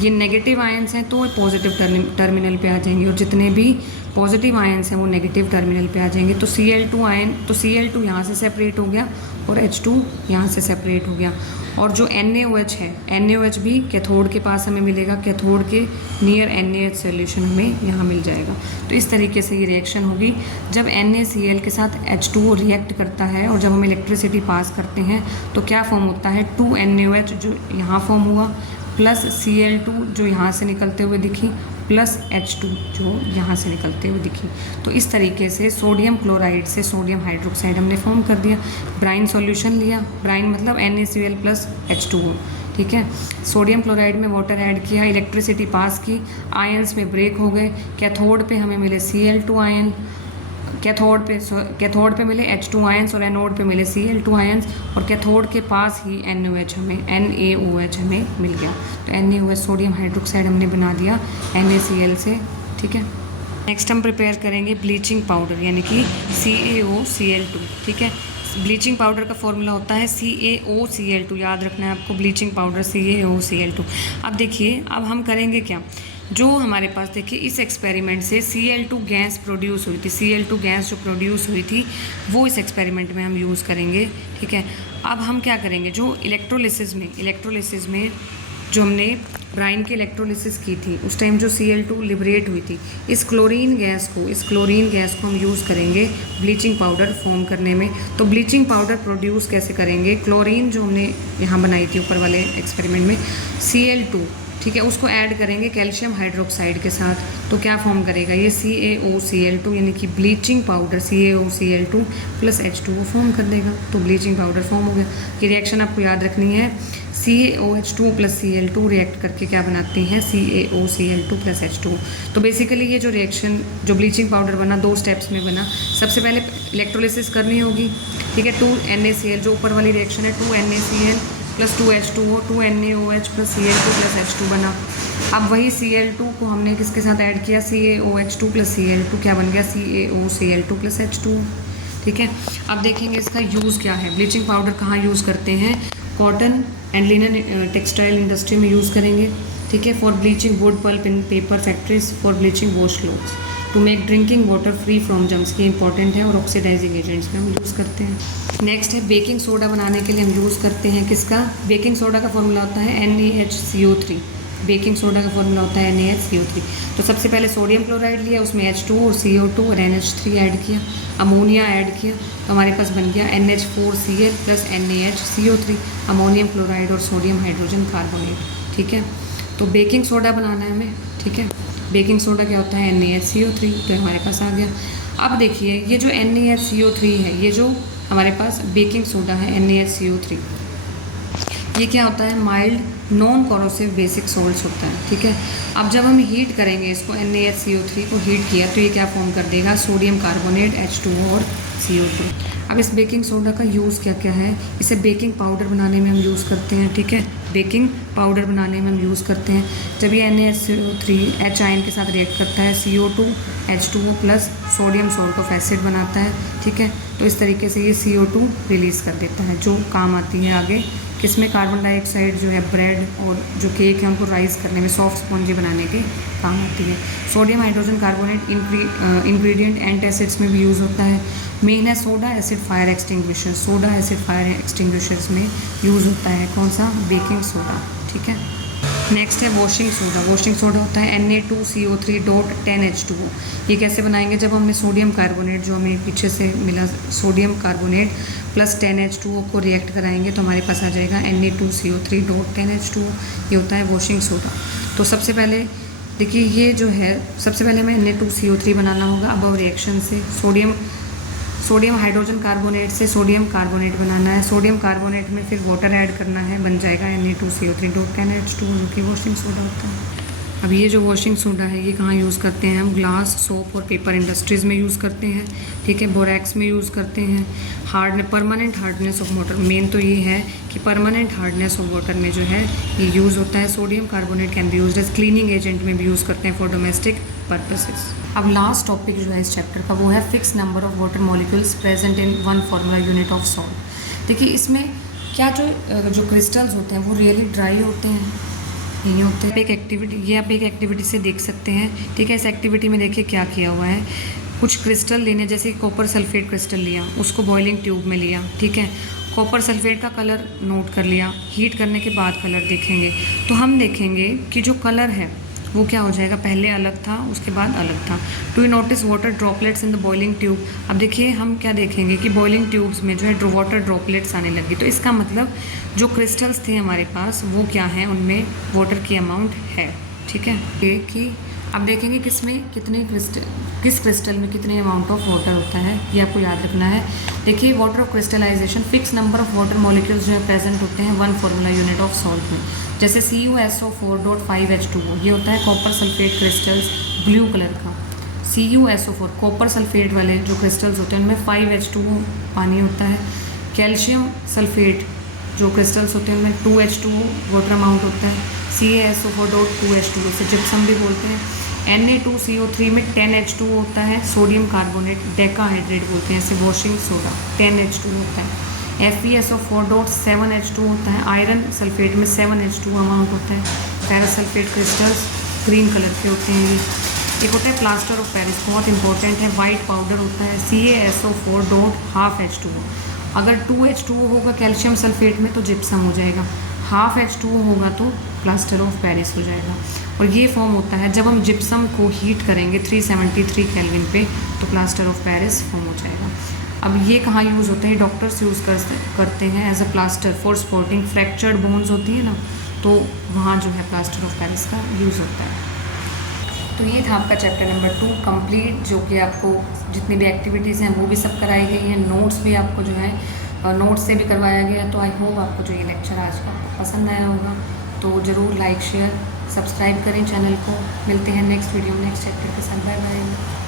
ये नेगेटिव आयंस हैं तो पॉजिटिव टर्मिनल पे आ जाएंगे, और जितने भी पॉजिटिव आयंस हैं वो नेगेटिव टर्मिनल पे आ जाएंगे। तो Cl2 आयन, तो Cl2 यहाँ से सेपरेट हो गया और H2 यहाँ से सेपरेट हो गया। और जो NaOH है, NaOH भी कैथोड के पास हमें मिलेगा, कैथोड के नियर NaH सॉल्यूशन हमें यहाँ मिल जाएगा। तो इस तरीके से ये रिएक्शन होगी जब NaCl के साथ H2O रिएक्ट करता है, और जब हम इलेक्ट्रिसिटी पास करते हैं तो क्या फॉर्म होता है, 2NaOH जो यहाँ फॉर्म हुआ, प्लस Cl2 जो यहाँ से निकलते हुए दिखी, प्लस H2 जो यहाँ से निकलते हुए दिखी। तो इस तरीके से सोडियम क्लोराइड से सोडियम हाइड्रोक्साइड हमने फॉर्म कर दिया। ब्राइन सॉल्यूशन लिया, ब्राइन मतलब NaCl प्लस H2O, ठीक है। सोडियम क्लोराइड में वाटर ऐड किया, इलेक्ट्रिसिटी पास की, आयंस में ब्रेक हो गए। कैथोड पे हमें मिले Cl2 आयन, कैथोड पे मिले H2 आयंस, और एनोड पे मिले Cl2 आयंस, और कैथोड के पास ही NaOH हमें मिल गया। तो NaOH सोडियम हाइड्रोक्साइड हमने बना दिया NaCl से, ठीक है। नेक्स्ट हम प्रिपेयर करेंगे ब्लीचिंग पाउडर यानी कि CaOCl2, ठीक है। ब्लीचिंग पाउडर का फॉर्मूला होता है CaOCl2, याद रखना है आपको, ब्लीचिंग पाउडर CaOCl2। अब देखिए अब हम करेंगे क्या, जो हमारे पास देखिए इस एक्सपेरिमेंट से Cl2 गैस प्रोड्यूस हुई थी, Cl2 गैस जो प्रोड्यूस हुई थी वो इस एक्सपेरिमेंट में हम यूज़ करेंगे, ठीक है। अब हम क्या करेंगे, जो इलेक्ट्रोलिसिस में जो हमने ब्राइन की इलेक्ट्रोलिसिस की थी, उस टाइम जो Cl2 लिबरेट हुई थी, इस क्लोरीन गैस को हम यूज़ करेंगे ब्लीचिंग पाउडर फॉर्म करने में। तो ब्लीचिंग पाउडर प्रोड्यूस कैसे करेंगे, क्लोरीन जो हमने यहाँ बनाई थी ऊपर वाले एक्सपेरिमेंट में, Cl2, ठीक है, उसको ऐड करेंगे कैल्शियम हाइड्रोक्साइड के साथ, तो क्या फॉर्म करेगा ये CaOCl2, यानी कि bleaching powder CaOCl2 plus H2O form कर देगा। तो ब्लीचिंग पाउडर फॉर्म हो गया। ये रिएक्शन आपको याद रखनी है, CaOH2 प्लस Cl2 रिएक्ट करके क्या बनाती हैं, CaOCl2 प्लस H2। तो बेसिकली ये जो रिएक्शन, जो ब्लीचिंग पाउडर बना, 2 स्टेप्स में बना। सबसे पहले इलेक्ट्रोलिसिस करनी होगी, ठीक है, 2NaCl, जो ऊपर वाली रिएक्शन है 2NaCl plus 2H2O, 2NaOH plus Cl2 plus H2 बना। अब वही Cl2 को हमने किसके साथ ऐड किया, CaOH2 प्लस Cl2, क्या बन गया, CaOCl2 प्लस H2, ठीक है। अब देखेंगे इसका यूज़ क्या है। ब्लीचिंग पाउडर कहाँ यूज़ करते हैं, cotton and linen textile industry में यूज़ करेंगे, ठीक है। For bleaching wood pulp in paper factories, for bleaching wash clothes, to make drinking water free from germs, ये इंपॉर्टेंट है, और ऑक्सीडाइजिंग एजेंट्स में हम यूज़ करते हैं। नेक्स्ट है बेकिंग सोडा बनाने के लिए हम यूज़ करते हैं किसका, बेकिंग सोडा का फॉर्मूला होता है NaHCO3, बेकिंग सोडा का फॉर्मूला होता है NaHCO3। तो सबसे पहले सोडियम क्लोराइड लिया, उसमें H2 और CO2 और NH3 ऐड किया, अमोनिया ऐड किया, तो हमारे पास बन गया NH4Cl plus NaHCO3, ammonium chloride और सोडियम हाइड्रोजन कार्बोनेट, ठीक है। तो बेकिंग सोडा बनाना है हमें, ठीक है। बेकिंग सोडा क्या होता है, NaHCO3, तो हमारे पास आ गया। अब देखिए ये जो NaHCO3 है, ये जो हमारे पास बेकिंग सोडा है NaHCO3, ये क्या होता है, mild non corrosive basic salts होता है, ठीक है। अब जब हम हीट करेंगे इसको, NaHCO3 को हीट किया तो ये क्या फॉर्म कर देगा, सोडियम कार्बोनेट, H2O और CO2। अब इस बेकिंग सोडा का यूज़ क्या क्या है, इसे बेकिंग पाउडर बनाने में हम यूज़ करते हैं, ठीक है। बेकिंग पाउडर बनाने में हम यूज़ करते हैं जब ये NaHCO3 H आयन के साथ रिएक्ट करता है, CO2 H2O plus sodium salt of acid बनाता है, ठीक है। तो इस तरीके से ये CO2 रिलीज़ कर देता है, जो काम आती है आगे किसमें, कार्बन डाइऑक्साइड जो है ब्रेड और जो केक है उनको राइस करने में, सॉफ्ट स्पॉन्जी बनाने के काम आती है। Sodium hydrogen carbonate ingredient antacids में भी यूज़ होता है। मेन है soda acid fire extinguisher, soda acid fire extinguishers में यूज़ होता है कौन सा, बेकिंग सोडा, ठीक है। नेक्स्ट है वॉशिंग सोडा। वॉशिंग सोडा होता है Na2CO3.10H2O। ये कैसे बनाएंगे, जब हमने सोडियम कार्बोनेट, जो हमें पीछे से मिला सोडियम कार्बोनेट प्लस 10H2O को रिएक्ट कराएंगे तो हमारे पास आ जाएगा Na2CO3.10H2O। ये होता है वॉशिंग सोडा। तो सबसे पहले देखिए ये जो है, सबसे पहले हमें Na2CO3 बनाना होगा। अब रिएक्शन से सोडियम हाइड्रोजन कार्बोनेट से सोडियम कार्बोनेट बनाना है, सोडियम कार्बोनेट में फिर वाटर ऐड करना है, बन जाएगा Na2CO3.10H2O, जो कि वॉशिंग सोडा होता है। अब ये जो वॉशिंग सोडा है ये कहाँ यूज़ करते हैं हम, ग्लास, सोप और पेपर इंडस्ट्रीज़ में यूज़ करते हैं, ठीक है। बोरैक्स में यूज़ करते हैं। Permanent hardness of water, main तो ये है कि परमानेंट हार्डनेस ऑफ वाटर में जो है ये यूज़ होता है। Sodium carbonate can be used as cleaning agent में भी यूज़ करते हैं फॉर डोमेस्टिक पर्पसेस। अब लास्ट टॉपिक जो है इस चैप्टर का वो है fix number of water molecules present in 1 formula unit of salt. देखिए इसमें क्या जो क्रिस्टल्स होते हैं वो रियली ड्राई होते हैं, नहीं होते। आप एक एक्टिविटी से देख सकते हैं, ठीक है। इस एक्टिविटी में देखिए क्या किया हुआ है, कुछ क्रिस्टल लेने, जैसे कॉपर सल्फेट क्रिस्टल लिया, उसको बॉइलिंग ट्यूब में लिया, ठीक है। कॉपर सल्फेट का कलर नोट कर लिया, हीट करने के बाद कलर देखेंगे तो हम देखेंगे कि जो कलर है वो क्या हो जाएगा, पहले अलग था उसके बाद अलग था। To you notice water droplets in the boiling tube. अब देखिए हम क्या देखेंगे कि बॉइलिंग ट्यूब्स में जो है वाटर ड्रॉपलेट्स आने लगी, तो इसका मतलब जो क्रिस्टल्स थे हमारे पास वो क्या है, उनमें वाटर की अमाउंट है, ठीक है। कि अब देखेंगे किस क्रिस्टल में कितने अमाउंट ऑफ वाटर होता है, ये आपको याद रखना है। देखिए water of crystallisation, fix number of water molecules जो है प्रेजेंट होते हैं 1 फार्मूला यूनिट ऑफ सॉल्ट में। जैसे CuSO4.5H2O, ये होता है copper sulphate crystals, blue colour का। CuSO4 कॉपर सल्फेट वाले जो क्रिस्टल्स होते हैं उनमें 5H2O पानी होता है। कैल्शियम सल्फेट जो क्रिस्टल्स होते हैं उनमें 2H2O वाटर अमाउंट होता है। CaSO4.2H2O से जिप्सम भी बोलते हैं। Na2CO3 में 10H2O होता है। सोडियम कार्बोनेट डेकाहाइड्रेट बोलते हैं, इसे वॉशिंग सोडा, 10H2O होता है। FeSO4.7H2 होता है। आयरन सल्फेट में 7H2O अमाउंट होता है। Ferrous sulphate crystals green colour के होते हैं। एक होता है प्लास्टर ऑफ पेरिस, बहुत इंपॉर्टेंट है, वाइट पाउडर होता है। CaSO4.12H2O। अगर 2H2O होगा कैल्शियम सल्फेट में तो जिप्सम हो जाएगा, 12H2O होगा तो प्लास्टर ऑफ पेरिस हो जाएगा। और ये फॉर्म होता है जब हम जिप्सम को हीट करेंगे 373 केल्विन पे, तो प्लास्टर ऑफ पेरिस फॉर्म हो जाएगा। अब ये कहाँ यूज़ होते हैं? डॉक्टर्स यूज़ करते हैं as a plaster for supporting fractured bones होती है ना, तो वहाँ जो है प्लास्टर ऑफ पेरिस का यूज़ होता है। तो ये था आपका चैप्टर नंबर 2 कंप्लीट, जो कि आपको जितनी भी एक्टिविटीज़ हैं वो भी सब कराई गई हैं, नोट्स भी आपको जो है नोट्स से भी करवाया गया। तो आई होप आपको जो ये लेक्चर आज का पसंद आया होगा। तो ज़रूर लाइक शेयर सब्सक्राइब करें चैनल को। मिलते हैं नेक्स्ट वीडियो नेक्स्ट चैप्टर के साथ। Bye bye.